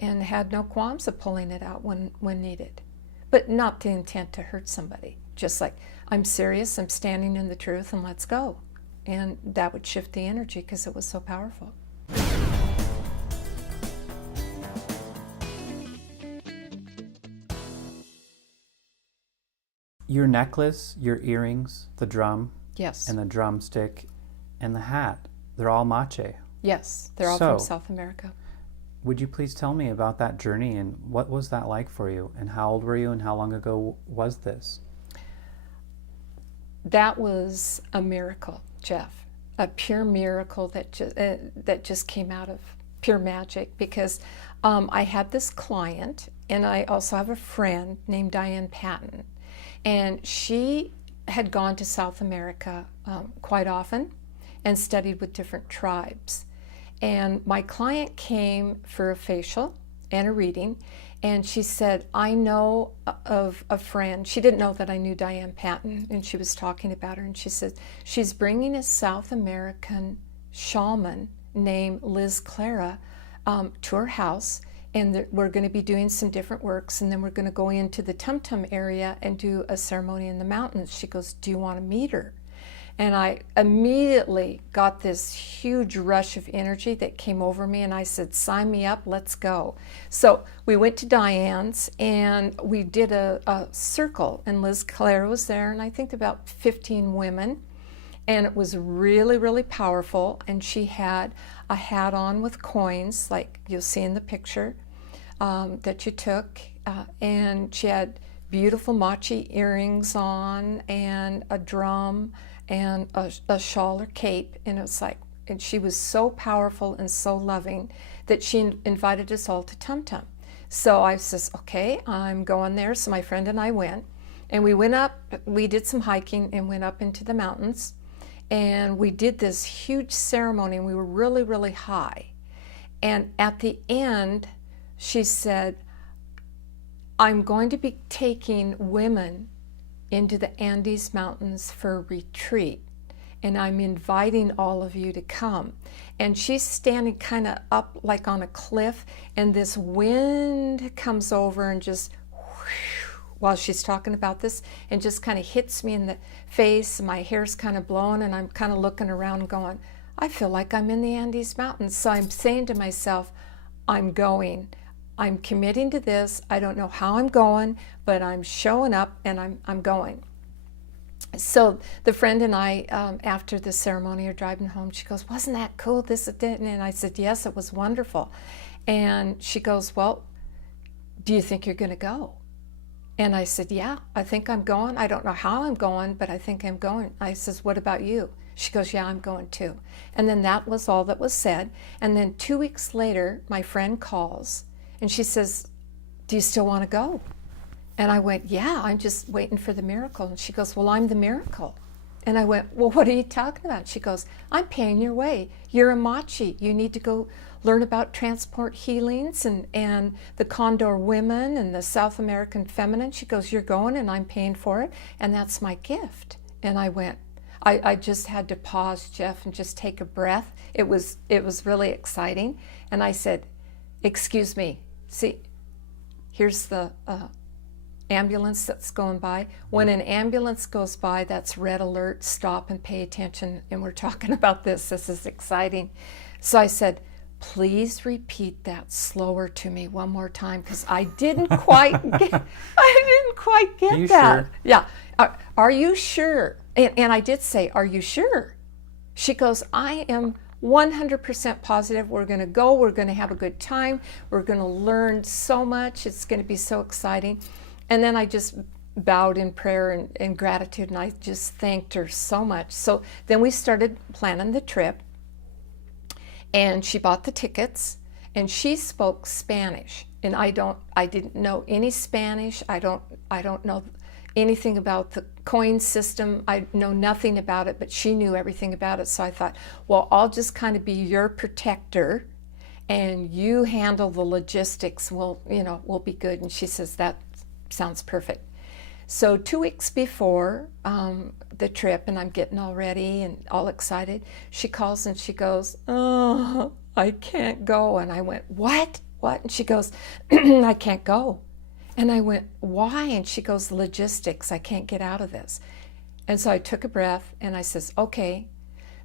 and had no qualms of pulling it out when needed, but not the intent to hurt somebody. Just like, I'm serious, I'm standing in the truth, and let's go. And that would shift the energy because it was so powerful. Your necklace, your earrings, the drum, Yes. and the drumstick, and the hat, they're all Moche. Yes, they're all from South America. Would you please tell me about that journey, and what was that like for you, and how old were you, and how long ago was this? That was a miracle, Jeff, a pure miracle that just came out of pure magic, because I had this client, and I also have a friend named Diane Patton, and she had gone to South America quite often and studied with different tribes. And my client came for a facial and a reading, and she said, I know of a friend. She didn't know that I knew Diane Patton, and she was talking about her, and she said, she's bringing a South American shaman named Liz Clara to her house, and we're going to be doing some different works, and then we're going to go into the Tum Tum area and do a ceremony in the mountains. She goes, do you want to meet her? And I immediately got this huge rush of energy that came over me, and I said, sign me up, let's go. So we went to Diane's, and we did a circle, and Liz Claire was there, and I think about 15 women, and it was really, really powerful. And she had a hat on with coins, like you'll see in the picture that you took, and she had beautiful Moche earrings on, and a drum, and a shawl or cape, and it was like, and she was so powerful and so loving that she invited us all to Tum Tum. So I says, okay, I'm going there. So my friend and I went, and we went up, we did some hiking and went up into the mountains, and we did this huge ceremony, and we were really, really high. And at the end, she said, I'm going to be taking women into the Andes Mountains for a retreat, and I'm inviting all of you to come. And she's standing kind of up like on a cliff, and this wind comes over and just whoosh, while she's talking about this, and just kind of hits me in the face. My hair's kind of blowing, and I'm kind of looking around and going, I feel like I'm in the Andes Mountains. So I'm saying to myself, I'm going. I'm committing to this. I don't know how I'm going, but I'm showing up, and I'm going. So the friend and I, after the ceremony, are driving home. She goes, wasn't that cool? This and that. And I said, yes, it was wonderful. And she goes, well, do you think you're going to go? And I said, yeah, I think I'm going. I don't know how I'm going, but I think I'm going. I says, what about you? She goes, yeah, I'm going too. And then that was all that was said. And then 2 weeks later, my friend calls, and she says, do you still want to go? And I went, yeah, I'm just waiting for the miracle. And she goes, well, I'm the miracle. And I went, well, what are you talking about? She goes, I'm paying your way. You're a Moche. You need to go learn about transport healings and the Condor women and the South American feminine. She goes, you're going, and I'm paying for it, and that's my gift. And I went, I just had to pause, Jeff, and just take a breath. It was really exciting. And I said, excuse me, see, here's the ambulance that's going by. When an ambulance goes by, that's red alert, stop and pay attention. And we're talking about this. This is exciting. So I said, please repeat that slower to me one more time, because I didn't quite get that. Sure? Yeah. Are you sure? And I did say, are you sure? She goes, I am 100% positive. We're going to go. We're going to have a good time. We're going to learn so much. It's going to be so exciting. And then I just bowed in prayer and gratitude, and I just thanked her so much. So then we started planning the trip, and she bought the tickets, and she spoke Spanish, and I didn't know any Spanish. I don't know anything about the coin system. I know nothing about it, but she knew everything about it. So I thought, well, I'll just kind of be your protector, and you handle the logistics. We'll be good. And she says, that sounds perfect. So 2 weeks before the trip, and I'm getting all ready and all excited, she calls and she goes, oh, I can't go. And I went, what? And she goes, I can't go. And I went, why? And she goes, logistics, I can't get out of this. And so I took a breath, and I says, okay,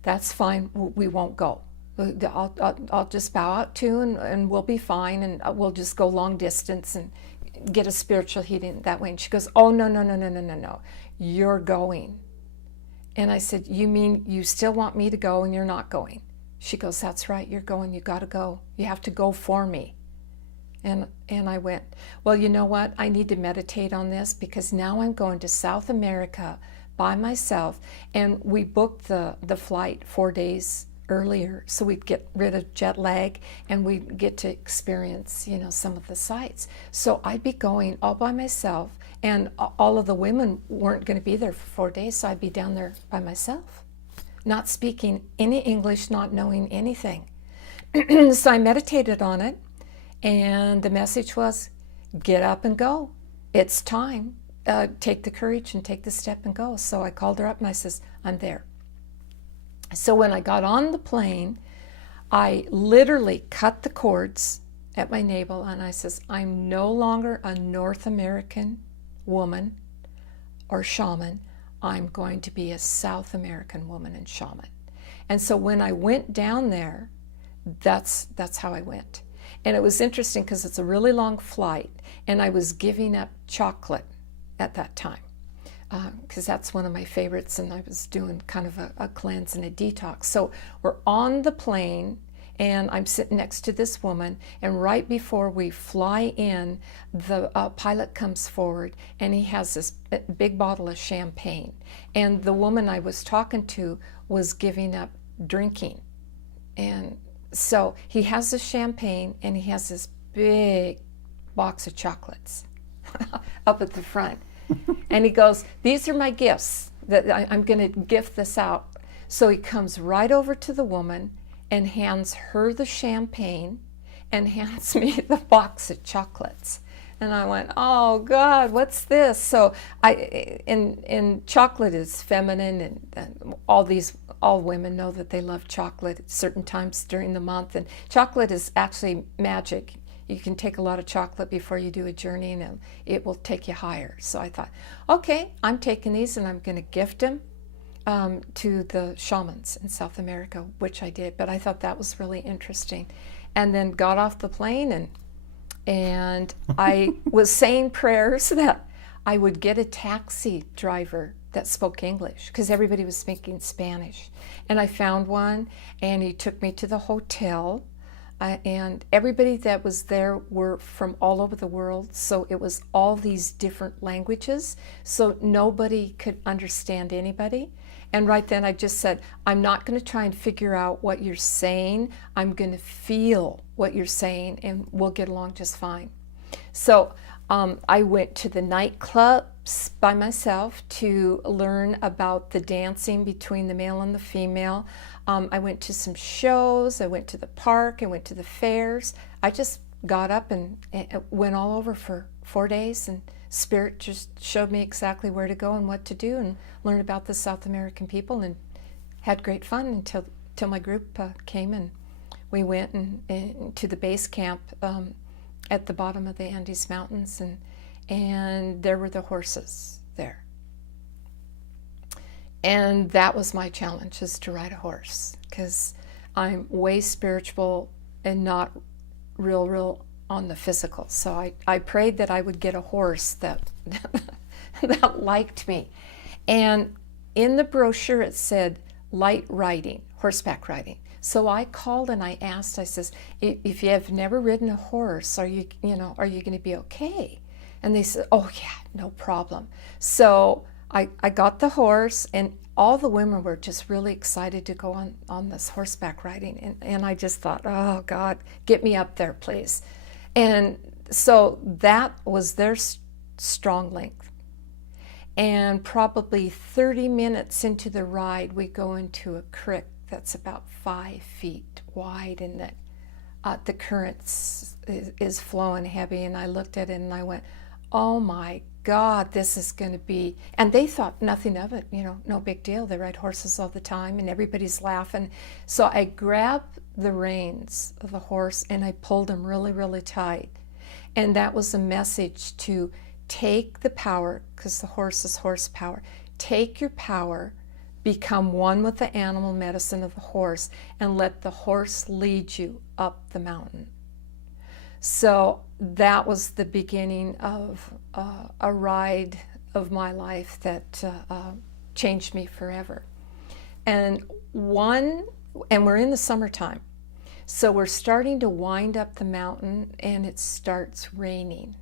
that's fine, we won't go. I'll just bow out too, and we'll be fine, and we'll just go long distance and get a spiritual healing that way. And she goes, oh, no, you're going. And I said, you mean you still want me to go and you're not going? She goes, that's right, you're going, you got to go. You have to go for me. And I went, well, you know what? I need to meditate on this, because now I'm going to South America by myself. And we booked the flight 4 days earlier, so we'd get rid of jet lag, and we'd get to experience, some of the sights. So I'd be going all by myself, and all of the women weren't going to be there for 4 days, so I'd be down there by myself, not speaking any English, not knowing anything. So I meditated on it. And the message was, get up and go. It's time. Take the courage and take the step and go. So I called her up and I says, I'm there. So when I got on the plane, I literally cut the cords at my navel, and I says, I'm no longer a North American woman or shaman. I'm going to be a South American woman and shaman. And so when I went down there, that's how I went. And it was interesting because it's a really long flight, and I was giving up chocolate at that time because that's one of my favorites, and I was doing kind of a cleanse and a detox. So we're on the plane, and I'm sitting next to this woman, and right before we fly in, the pilot comes forward, and he has this big bottle of champagne. And the woman I was talking to was giving up drinking. And so he has the champagne, and he has this big box of chocolates up at the front. And he goes, these are my gifts, that I'm going to gift this out. So he comes right over to the woman and hands her the champagne and hands me the box of chocolates. And I went, oh God, what's this? So and chocolate is feminine, and all women know that they love chocolate at certain times during the month. And chocolate is actually magic. You can take a lot of chocolate before you do a journey, and it will take you higher. So I thought, okay, I'm taking these and I'm going to gift them to the shamans in South America, which I did. But I thought that was really interesting. And then got off the plane, and I was saying prayers that I would get a taxi driver that spoke English, because everybody was speaking Spanish. And I found one, and he took me to the hotel. And everybody that was there were from all over the world, so it was all these different languages, so nobody could understand anybody. And right then I just said, I'm not going to try and figure out what you're saying. I'm going to feel what you're saying, and we'll get along just fine. So I went to the nightclubs by myself to learn about the dancing between the male and the female. I went to some shows. I went to the park. I went to the fairs. I just got up and went all over for 4 days, and Spirit just showed me exactly where to go and what to do, and learned about the South American people, and had great fun until my group came, and we went and to the base camp at the bottom of the Andes Mountains, and there were the horses there. And that was my challenge, is to ride a horse, because I'm way spiritual and not real on the physical. So I prayed that I would get a horse that that liked me. And in the brochure it said light riding, horseback riding. So I called and I asked, I says, if you have never ridden a horse, are you going to be okay? And they said, oh yeah, no problem. So I got the horse, and all the women were just really excited to go on this horseback riding. And I just thought, oh God, get me up there, please. And so that was their strong length. And probably 30 minutes into the ride, we go into a creek that's about 5 feet wide, and that the current is flowing heavy. And I looked at it and I went, oh my God, this is going to be, and they thought nothing of it, no big deal. They ride horses all the time, and everybody's laughing. So I grabbed the reins of the horse and I pulled him really, really tight. And that was a message to take the power, because the horse is horsepower. Take your power, become one with the animal medicine of the horse, and let the horse lead you up the mountain. So that was the beginning of a ride of my life that changed me forever. And we're in the summertime, so we're starting to wind up the mountain, and it starts raining.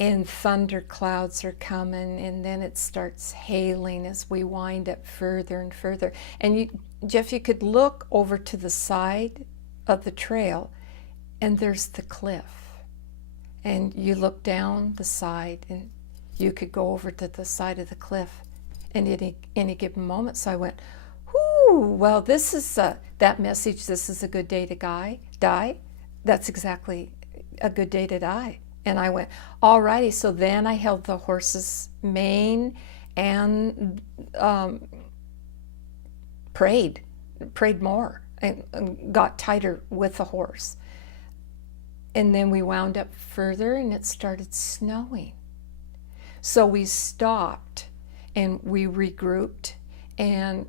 And thunder clouds are coming, and then it starts hailing as we wind up further and further. And Jeff, you could look over to the side of the trail, and there's the cliff. And you look down the side, and you could go over to the side of the cliff in any given moment. So I went, whoo, well, this is that message, this is a good day to die. That's exactly a good day to die. And I went, all righty. So then I held the horse's mane and prayed more, and got tighter with the horse. And then we wound up further and it started snowing. So we stopped and we regrouped and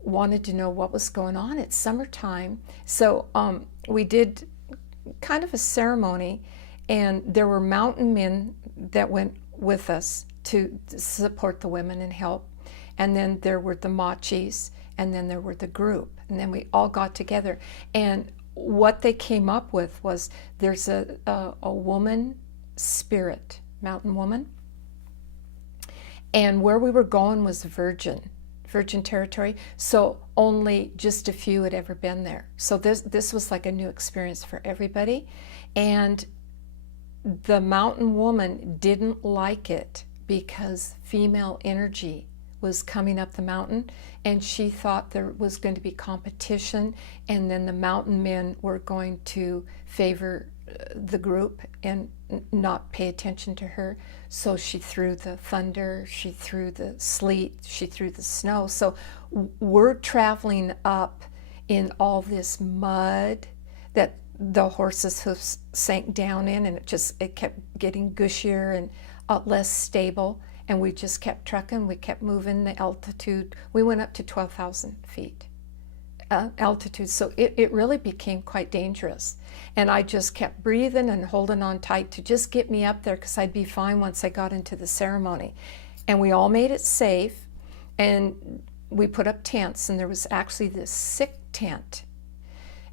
wanted to know what was going on. It's summertime. So we did kind of a ceremony, and there were mountain men that went with us to support the women and help. And then there were the Moches, and then there were the group. And then we all got together. And what they came up with was there's a woman spirit, mountain woman. And where we were going was virgin territory, so only just a few had ever been there. So this was like a new experience for everybody. And the mountain woman didn't like it because female energy was coming up the mountain, and she thought there was going to be competition, and then the mountain men were going to favor the group and not pay attention to her. So she threw the thunder, she threw the sleet, she threw the snow. So we're traveling up in all this mud that the horses' hoofs sank down in, and it kept getting gushier and less stable. And we just kept trucking, we kept moving the altitude. We went up to 12,000 feet altitude, so it really became quite dangerous. And I just kept breathing and holding on tight to just get me up there, because I'd be fine once I got into the ceremony. And we all made it safe, and we put up tents, and there was actually this sick tent.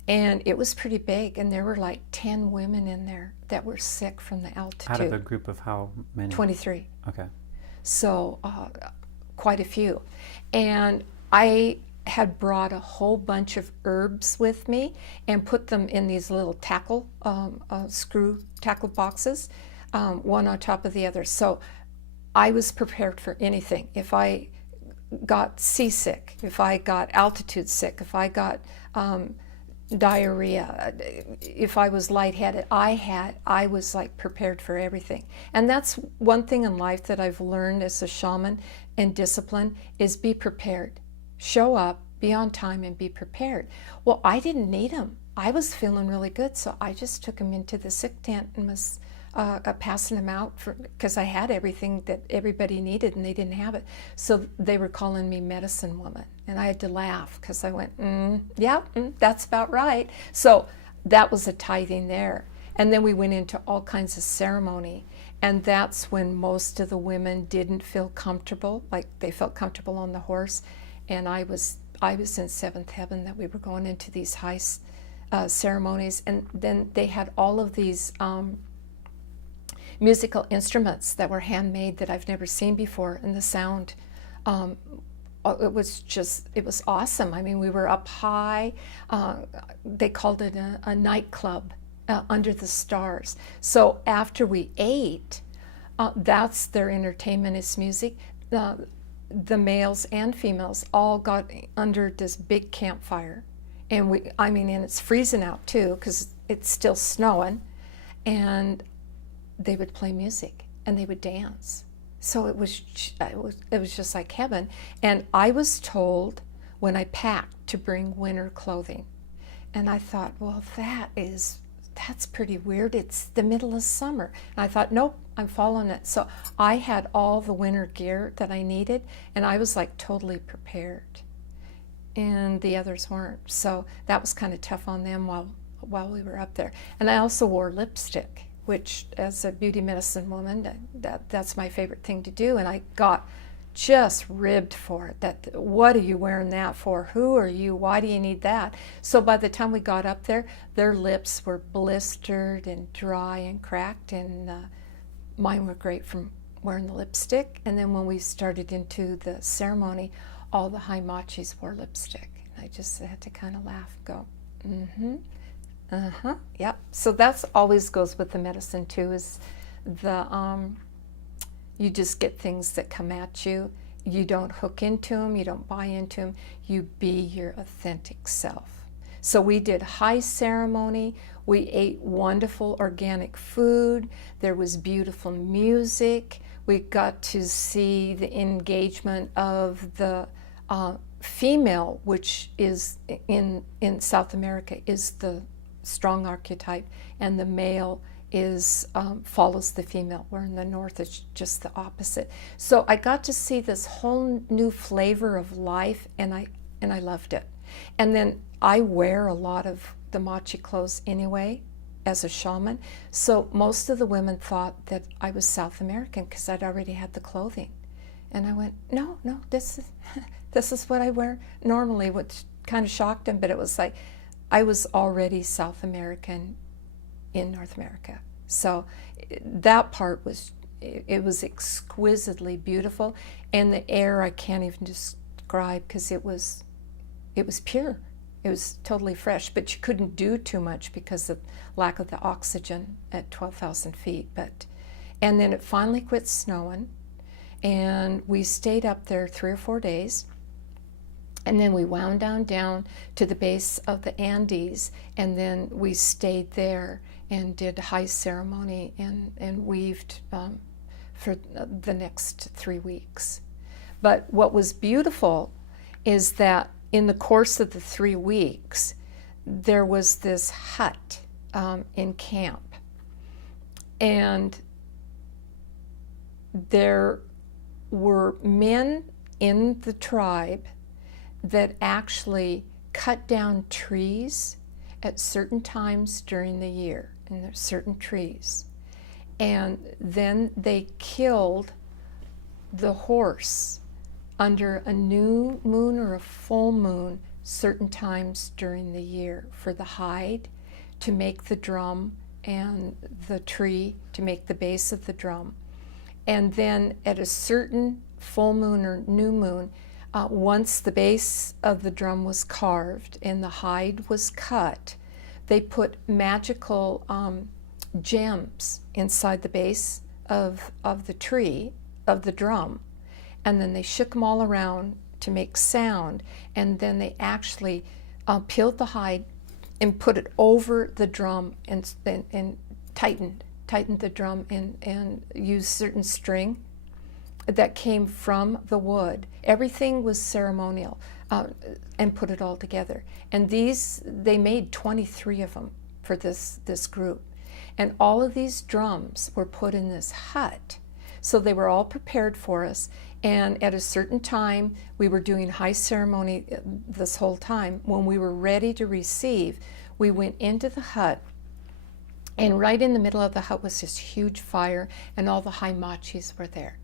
And it was pretty big, and there were like 10 women in there that were sick from the altitude. Out of a group of how many? 23. Okay. So quite a few. And I had brought a whole bunch of herbs with me and put them in these little screw tackle boxes, one on top of the other. So I was prepared for anything. If I got seasick, if I got altitude sick, if I got diarrhea, if I was lightheaded, I was like prepared for everything. And that's one thing in life that I've learned as a shaman and discipline is be prepared. Show up, be on time, and be prepared. Well, I didn't need them. I was feeling really good, so I just took them into the sick tent and was passing them out because I had everything that everybody needed and they didn't have it. So they were calling me medicine woman, and I had to laugh because I went, that's about right. So that was a tithing there. And then we went into all kinds of ceremony, and that's when most of the women didn't feel comfortable, like they felt comfortable on the horse. And I was in seventh heaven that we were going into these high ceremonies. And then they had all of these musical instruments that were handmade that I've never seen before. And the sound, it was awesome. I mean, we were up high. They called it a nightclub under the stars. So after we ate, that's their entertainment is music. The males and females all got under this big campfire, and and it's freezing out too because it's still snowing, and they would play music and they would dance. So it was just like heaven. And I was told when I packed to bring winter clothing, and I thought, well, that's pretty weird. It's the middle of summer. And I thought, nope, I'm following it. So I had all the winter gear that I needed, and I was like totally prepared. And the others weren't. So that was kind of tough on them while we were up there. And I also wore lipstick, which as a beauty medicine woman, that's my favorite thing to do. And I got just ribbed for it. What are you wearing that for? Who are you? Why do you need that? So by the time we got up there, their lips were blistered and dry and cracked, and mine were great from wearing the lipstick. And then when we started into the ceremony, all the high Moches wore lipstick. And I just had to kind of laugh, go, yep. So that's always goes with the medicine too, is you just get things that come at you. You don't hook into them, you don't buy into them, you be your authentic self. So we did high ceremony, we ate wonderful organic food, there was beautiful music, we got to see the engagement of the female, which is in South America, is the strong archetype, and the male is follows the female, where in the north it's just the opposite. So I got to see this whole new flavor of life, and I loved it. And then I wear a lot of the Moche clothes anyway as a shaman, so most of the women thought that I was South American because I'd already had the clothing. And I went, no, this is what I wear normally, which kind of shocked them, but it was like I was already South American in North America. So that part was, it was exquisitely beautiful, and the air I can't even describe because it was pure. It was totally fresh, but you couldn't do too much because of lack of the oxygen at 12,000 feet. And then it finally quit snowing, and we stayed up there 3 or 4 days. And then we wound down to the base of the Andes, and then we stayed there and did high ceremony and weaved for the next 3 weeks. But what was beautiful is that in the course of the 3 weeks, there was this hut in camp, and there were men in the tribe that actually cut down trees at certain times during the year, and there's certain trees. And then they killed the horse under a new moon or a full moon certain times during the year for the hide to make the drum and the tree to make the base of the drum. And then at a certain full moon or new moon, once the base of the drum was carved and the hide was cut, they put magical gems inside the base of the tree, of the drum, and then they shook them all around to make sound, and then they actually peeled the hide and put it over the drum and tightened the drum and used certain string that came from the wood. Everything was ceremonial, and put it all together. And they made 23 of them for this group. And all of these drums were put in this hut. So they were all prepared for us. And at a certain time, we were doing high ceremony this whole time. When we were ready to receive, we went into the hut, and right in the middle of the hut was this huge fire, and all the high Moches were there.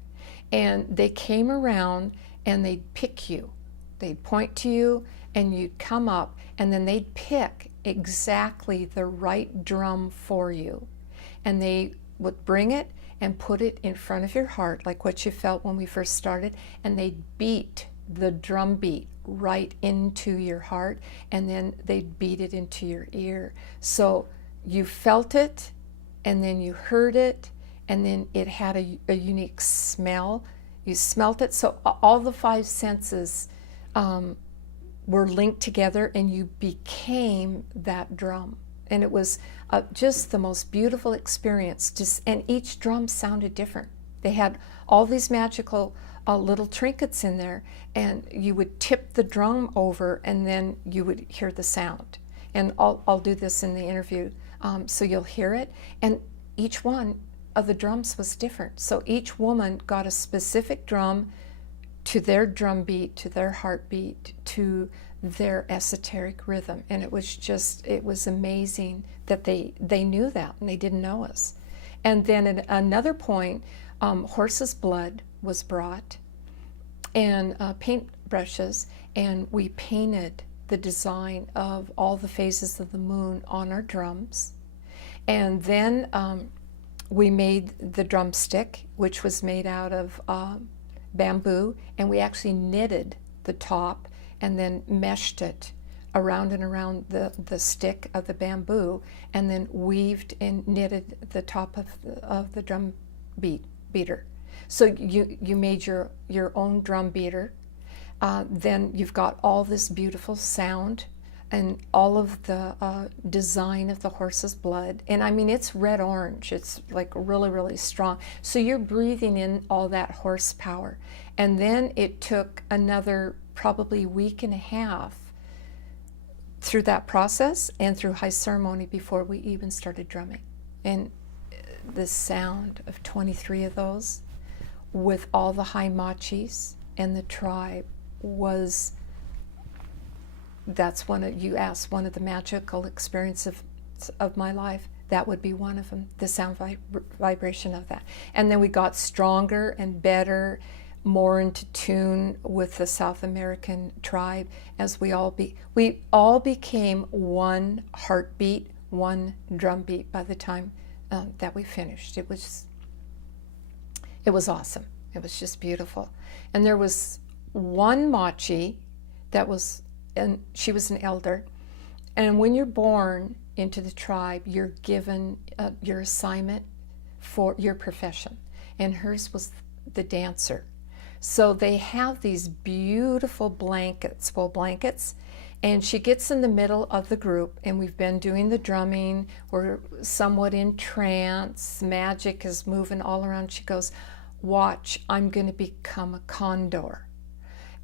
And they came around and they'd pick you. They'd point to you and you'd come up, and then they'd pick exactly the right drum for you. And they would bring it and put it in front of your heart, like what you felt when we first started, and they'd beat the drum beat right into your heart, and then they'd beat it into your ear. So you felt it, and then you heard it, and then it had a unique smell. You smelt it. So all the 5 senses were linked together, and you became that drum. And it was just the most beautiful experience. And each drum sounded different. They had all these magical little trinkets in there, and you would tip the drum over, and then you would hear the sound. And I'll do this in the interview, so you'll hear it. And each one of the drums was different. So each woman got a specific drum to their drum beat, to their heartbeat, to their esoteric rhythm. And it was amazing that they knew that, and they didn't know us. And then at another point, horse's blood was brought, and paint brushes, and we painted the design of all the phases of the moon on our drums. And then we made the drumstick, which was made out of bamboo, and we actually knitted the top and then meshed it around and around the stick of the bamboo, and then weaved and knitted the top of the drum beater. So you made your own drum beater. Then you've got all this beautiful sound and all of the design of the horse's blood. And I mean, it's red-orange. It's like really, really strong. So you're breathing in all that horsepower. And then it took another probably week and a half through that process and through high ceremony before we even started drumming. And the sound of 23 of those with all the high Moches and the tribe was, that's you asked one of the magical experiences of my life. That would be one of them, the sound vibration of that. And then we got stronger and better, more into tune with the South American tribe as we all became one heartbeat, one drum beat by the time that we finished. It was awesome. It was just beautiful. And there was one Moche that was, and she was an elder. And when you're born into the tribe, you're given your assignment for your profession. And hers was the dancer. So they have these beautiful blankets, wool blankets, and she gets in the middle of the group, and we've been doing the drumming. We're somewhat in trance. Magic is moving all around. She goes, "Watch, I'm going to become a condor."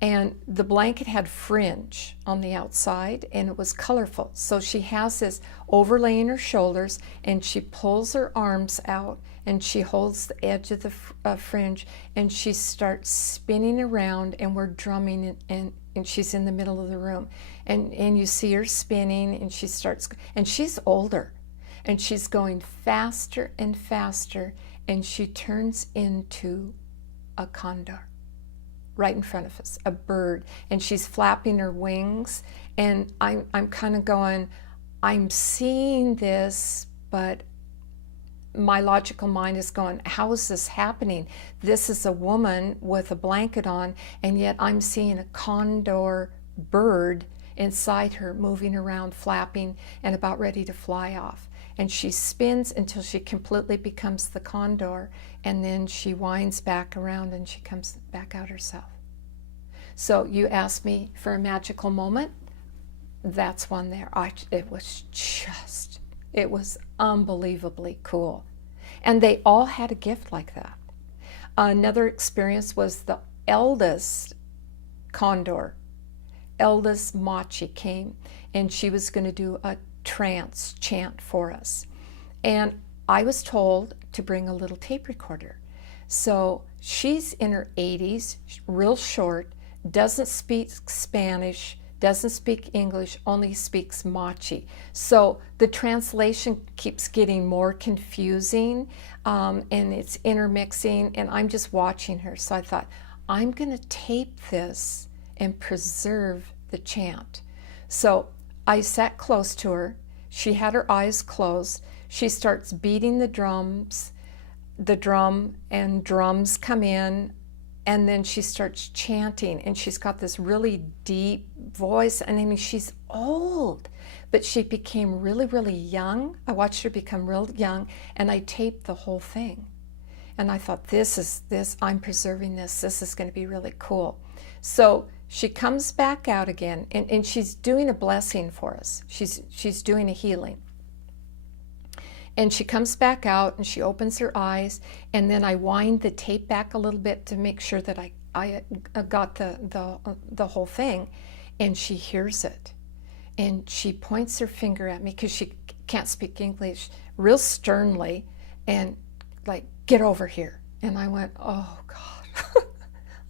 And the blanket had fringe on the outside, and it was colorful. So she has this overlaying her shoulders, and she pulls her arms out, and she holds the edge of the fringe, and she starts spinning around, and we're drumming, and she's in the middle of the room. And you see her spinning, and she's older, and she's going faster and faster, and she turns into a condor right in front of us, a bird, and she's flapping her wings, and I'm kind of going, I'm seeing this, but my logical mind is going, how is this happening? This is a woman with a blanket on, and yet I'm seeing a condor bird inside her, moving around, flapping, and about ready to fly off. And she spins until she completely becomes the condor, and then she winds back around and she comes back out herself. So you asked me for a magical moment. That's one there. It was unbelievably cool. And they all had a gift like that. Another experience was the eldest condor, eldest Moche came, and she was going to do a trance chant for us. And I was told to bring a little tape recorder. So she's in her 80s, real short, doesn't speak Spanish, doesn't speak English, only speaks Moche. So the translation keeps getting more confusing, and it's intermixing, and I'm just watching her. So I thought, I'm going to tape this and preserve the chant. So I sat close to her. She had her eyes closed. She starts beating the drum, and drums come in, and then she starts chanting, and she's got this really deep voice. And I mean, she's old, but she became really, really young. I watched her become real young, and I taped the whole thing. And I thought, I'm preserving this. This is going to be really cool. So she comes back out again, and she's doing a blessing for us. She's doing a healing. And she comes back out, and she opens her eyes, and then I wind the tape back a little bit to make sure that I got the whole thing, and she hears it. And she points her finger at me, because she can't speak English, real sternly, and like, get over here. And I went, oh God,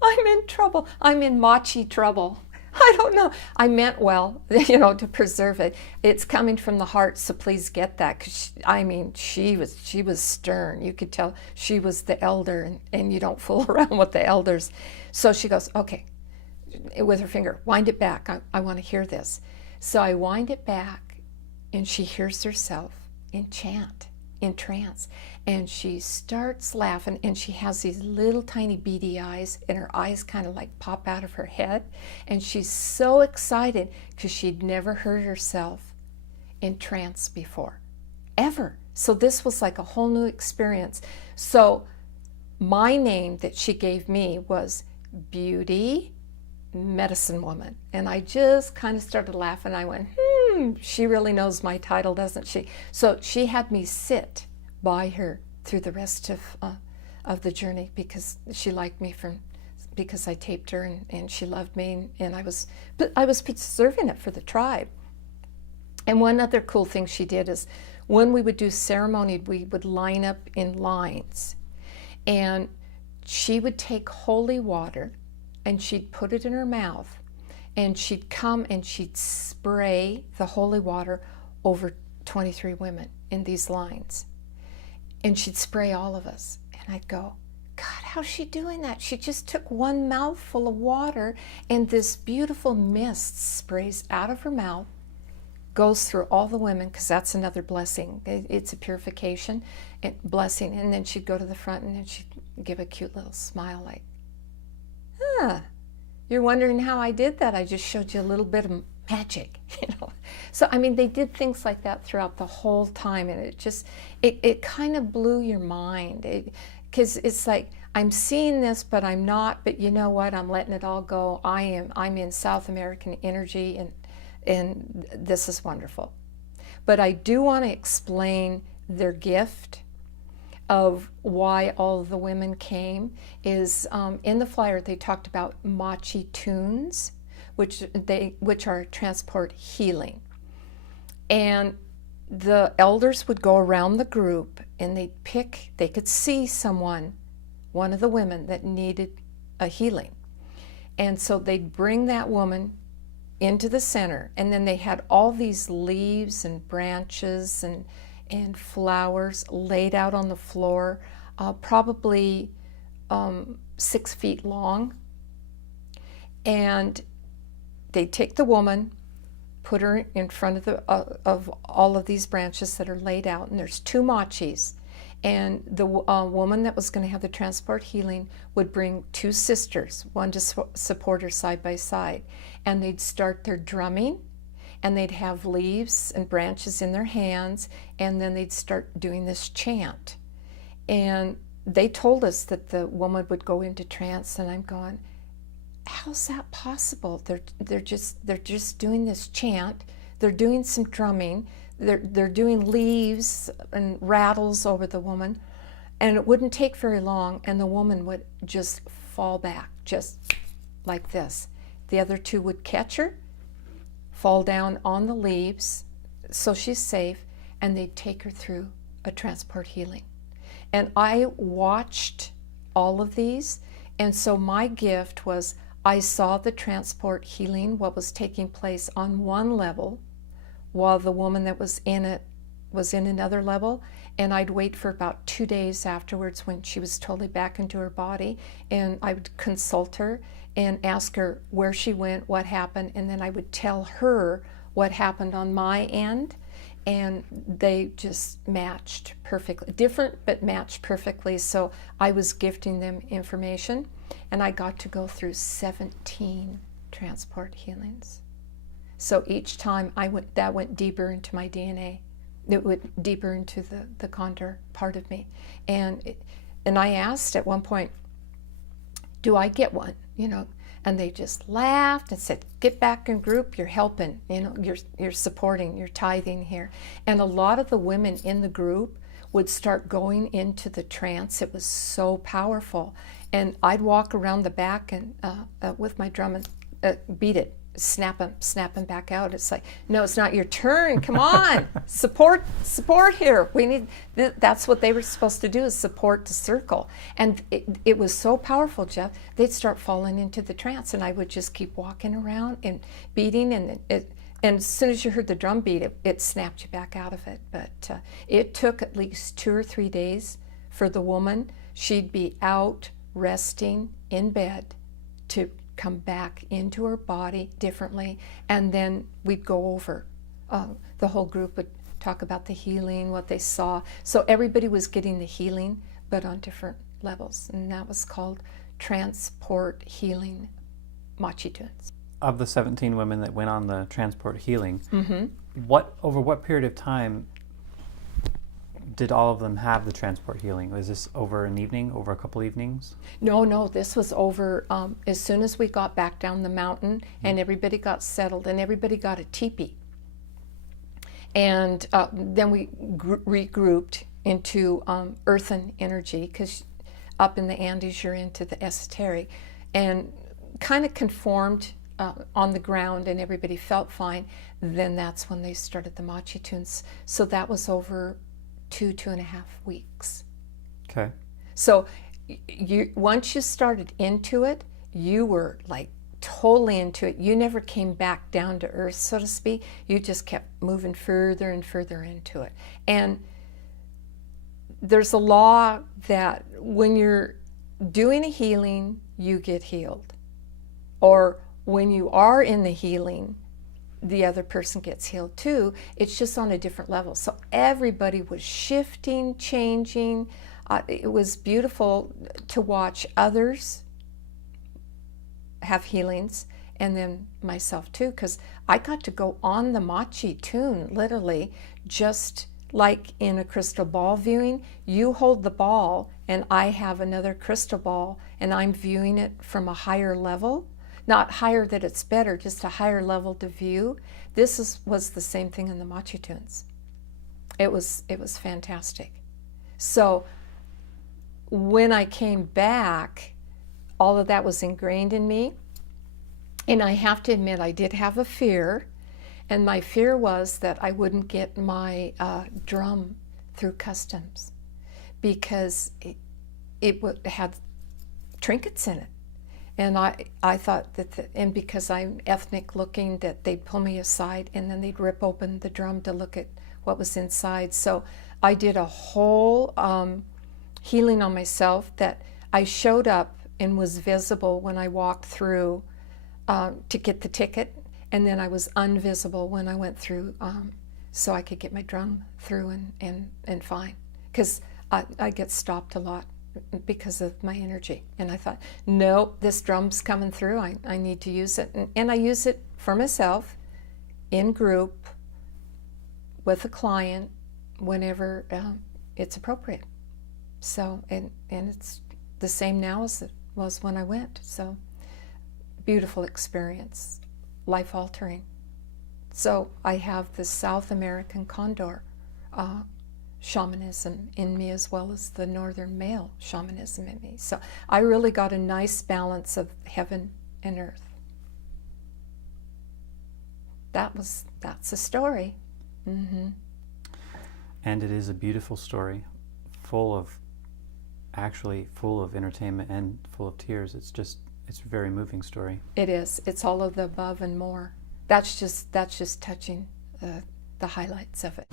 I'm in trouble. I'm in Moche trouble. I don't know. I meant well, to preserve it. It's coming from the heart, so please get that. Because she was stern. You could tell she was the elder, and you don't fool around with the elders. So she goes, okay, with her finger, wind it back. I want to hear this. So I wind it back, and she hears herself in chant, in trance, and she starts laughing, and she has these little tiny beady eyes, and her eyes kind of like pop out of her head, and she's so excited because she'd never heard herself in trance before, ever. So this was like a whole new experience. So my name that she gave me was Beauty Medicine Woman, and I just kind of started laughing. I went, she really knows my title, doesn't she? So she had me sit by her through the rest of the journey, because she liked me because I taped her, and she loved me, and I was preserving it for the tribe. And one other cool thing she did is when we would do ceremony, we would line up in lines. And she would take holy water and she'd put it in her mouth. And she'd come and she'd spray the holy water over 23 women in these lines. And she'd spray all of us. And I'd go, God, how's she doing that? She just took one mouthful of water and this beautiful mist sprays out of her mouth, goes through all the women, because that's another blessing. It's a purification and blessing. And then she'd go to the front and then she'd give a cute little smile like, you're wondering how I did that? I just showed you a little bit of magic, So, I mean, they did things like that throughout the whole time, and it kind of blew your mind. Because it's like, I'm seeing this, but I'm not, but you know what? I'm letting it all go. I'm in South American energy, and this is wonderful. But I do want to explain their gift of why all of the women came is in the flyer they talked about Moche tunes, which are transport healing. And the elders would go around the group and they could see one of the women that needed a healing. And so they'd bring that woman into the center, and then they had all these leaves and branches and flowers laid out on the floor, probably 6 feet long. And they'd take the woman, put her in front of all of these branches that are laid out, and there's 2 mochis. And the woman that was going to have the transport healing would bring 2 sisters, one to support her side by side. And they'd start their drumming, and they'd have leaves and branches in their hands, and then they'd start doing this chant. And they told us that the woman would go into trance, and I'm going, how's that possible? They're just doing this chant. They're doing some drumming. They're doing leaves and rattles over the woman, and it wouldn't take very long, and the woman would just fall back, just like this. The other 2 would catch her, fall down on the leaves, so she's safe, and they'd take her through a transport healing. And I watched all of these, and so my gift was I saw the transport healing, what was taking place on one level, while the woman that was in it was in another level, and I'd wait for about 2 days afterwards when she was totally back into her body, and I would consult her and ask her where she went, what happened, and then I would tell her what happened on my end, and they just matched perfectly. Different, but matched perfectly, so I was gifting them information, and I got to go through 17 transport healings. So each time that went deeper into my DNA. It went deeper into the Condor part of me. And I asked at one point, do I get one? And they just laughed and said, get back in group, you're helping, you're supporting, you're tithing here. And a lot of the women in the group would start going into the trance. It was so powerful. And I'd walk around the back and with my drum and beat it. Snap them back out. It's like, no, it's not your turn. Come on, support here. We need. That's what they were supposed to do, is support the circle. And it was so powerful, Jeff. They'd start falling into the trance, and I would just keep walking around and beating, and as soon as you heard the drum beat, it snapped you back out of it. But it took at least 2 or 3 days for the woman. She'd be out resting in bed to come back into her body differently, and then we'd go over. The whole group would talk about the healing, what they saw. So everybody was getting the healing, but on different levels, and that was called transport healing Moche tunes. Of the 17 women that went on the transport healing, over what period of time did all of them have the transport healing? Was this over an evening, over a couple evenings? No, this was over as soon as we got back down the mountain, and everybody got settled, and everybody got a teepee. And then we regrouped into earthen energy, because up in the Andes you're into the esoteric, and kind of conformed on the ground and everybody felt fine, then that's when they started the Moche tunes. So that was over 2.5 weeks. Okay. So once you started into it, you were like totally into it. You never came back down to earth, so to speak. You just kept moving further and further into it. And there's a law that when you're doing a healing, you get healed. Or when you are in the healing, the other person gets healed too. It's just on a different level. So everybody was shifting, changing. It was beautiful to watch others have healings, and then myself too, because I got to go on the Moche tune, literally, just like in a crystal ball viewing. You hold the ball, and I have another crystal ball, and I'm viewing it from a higher level. Not higher that it's better, just a higher level to view. This was the same thing in the Moche tunes. It was fantastic. So when I came back, all of that was ingrained in me. And I have to admit, I did have a fear. And my fear was that I wouldn't get my drum through customs, because it had trinkets in it. And I thought that, and because I'm ethnic looking, that they'd pull me aside and then they'd rip open the drum to look at what was inside. So I did a whole healing on myself, that I showed up and was visible when I walked through to get the ticket, and then I was invisible when I went through, so I could get my drum through and fine. Because I get stopped a lot because of my energy. And I thought, nope, this drum's coming through. I need to use it. And I use it for myself, in group, with a client, whenever it's appropriate. So, and it's the same now as it was when I went. So, beautiful experience, life-altering. So I have the South American Condor shamanism in me, as well as the Northern male shamanism in me. So I really got a nice balance of heaven and earth. That's a story. Mm-hmm. And it is a beautiful story, full of entertainment and full of tears. It's a very moving story. It is. It's all of the above and more. That's just touching the highlights of it.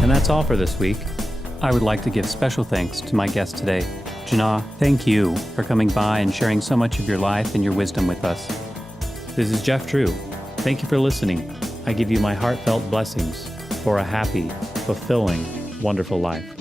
And that's all for this week. I would like to give special thanks to my guest today. Jana, thank you for coming by and sharing so much of your life and your wisdom with us. This is Jeff Drew. Thank you for listening. I give you my heartfelt blessings for a happy, fulfilling, wonderful life.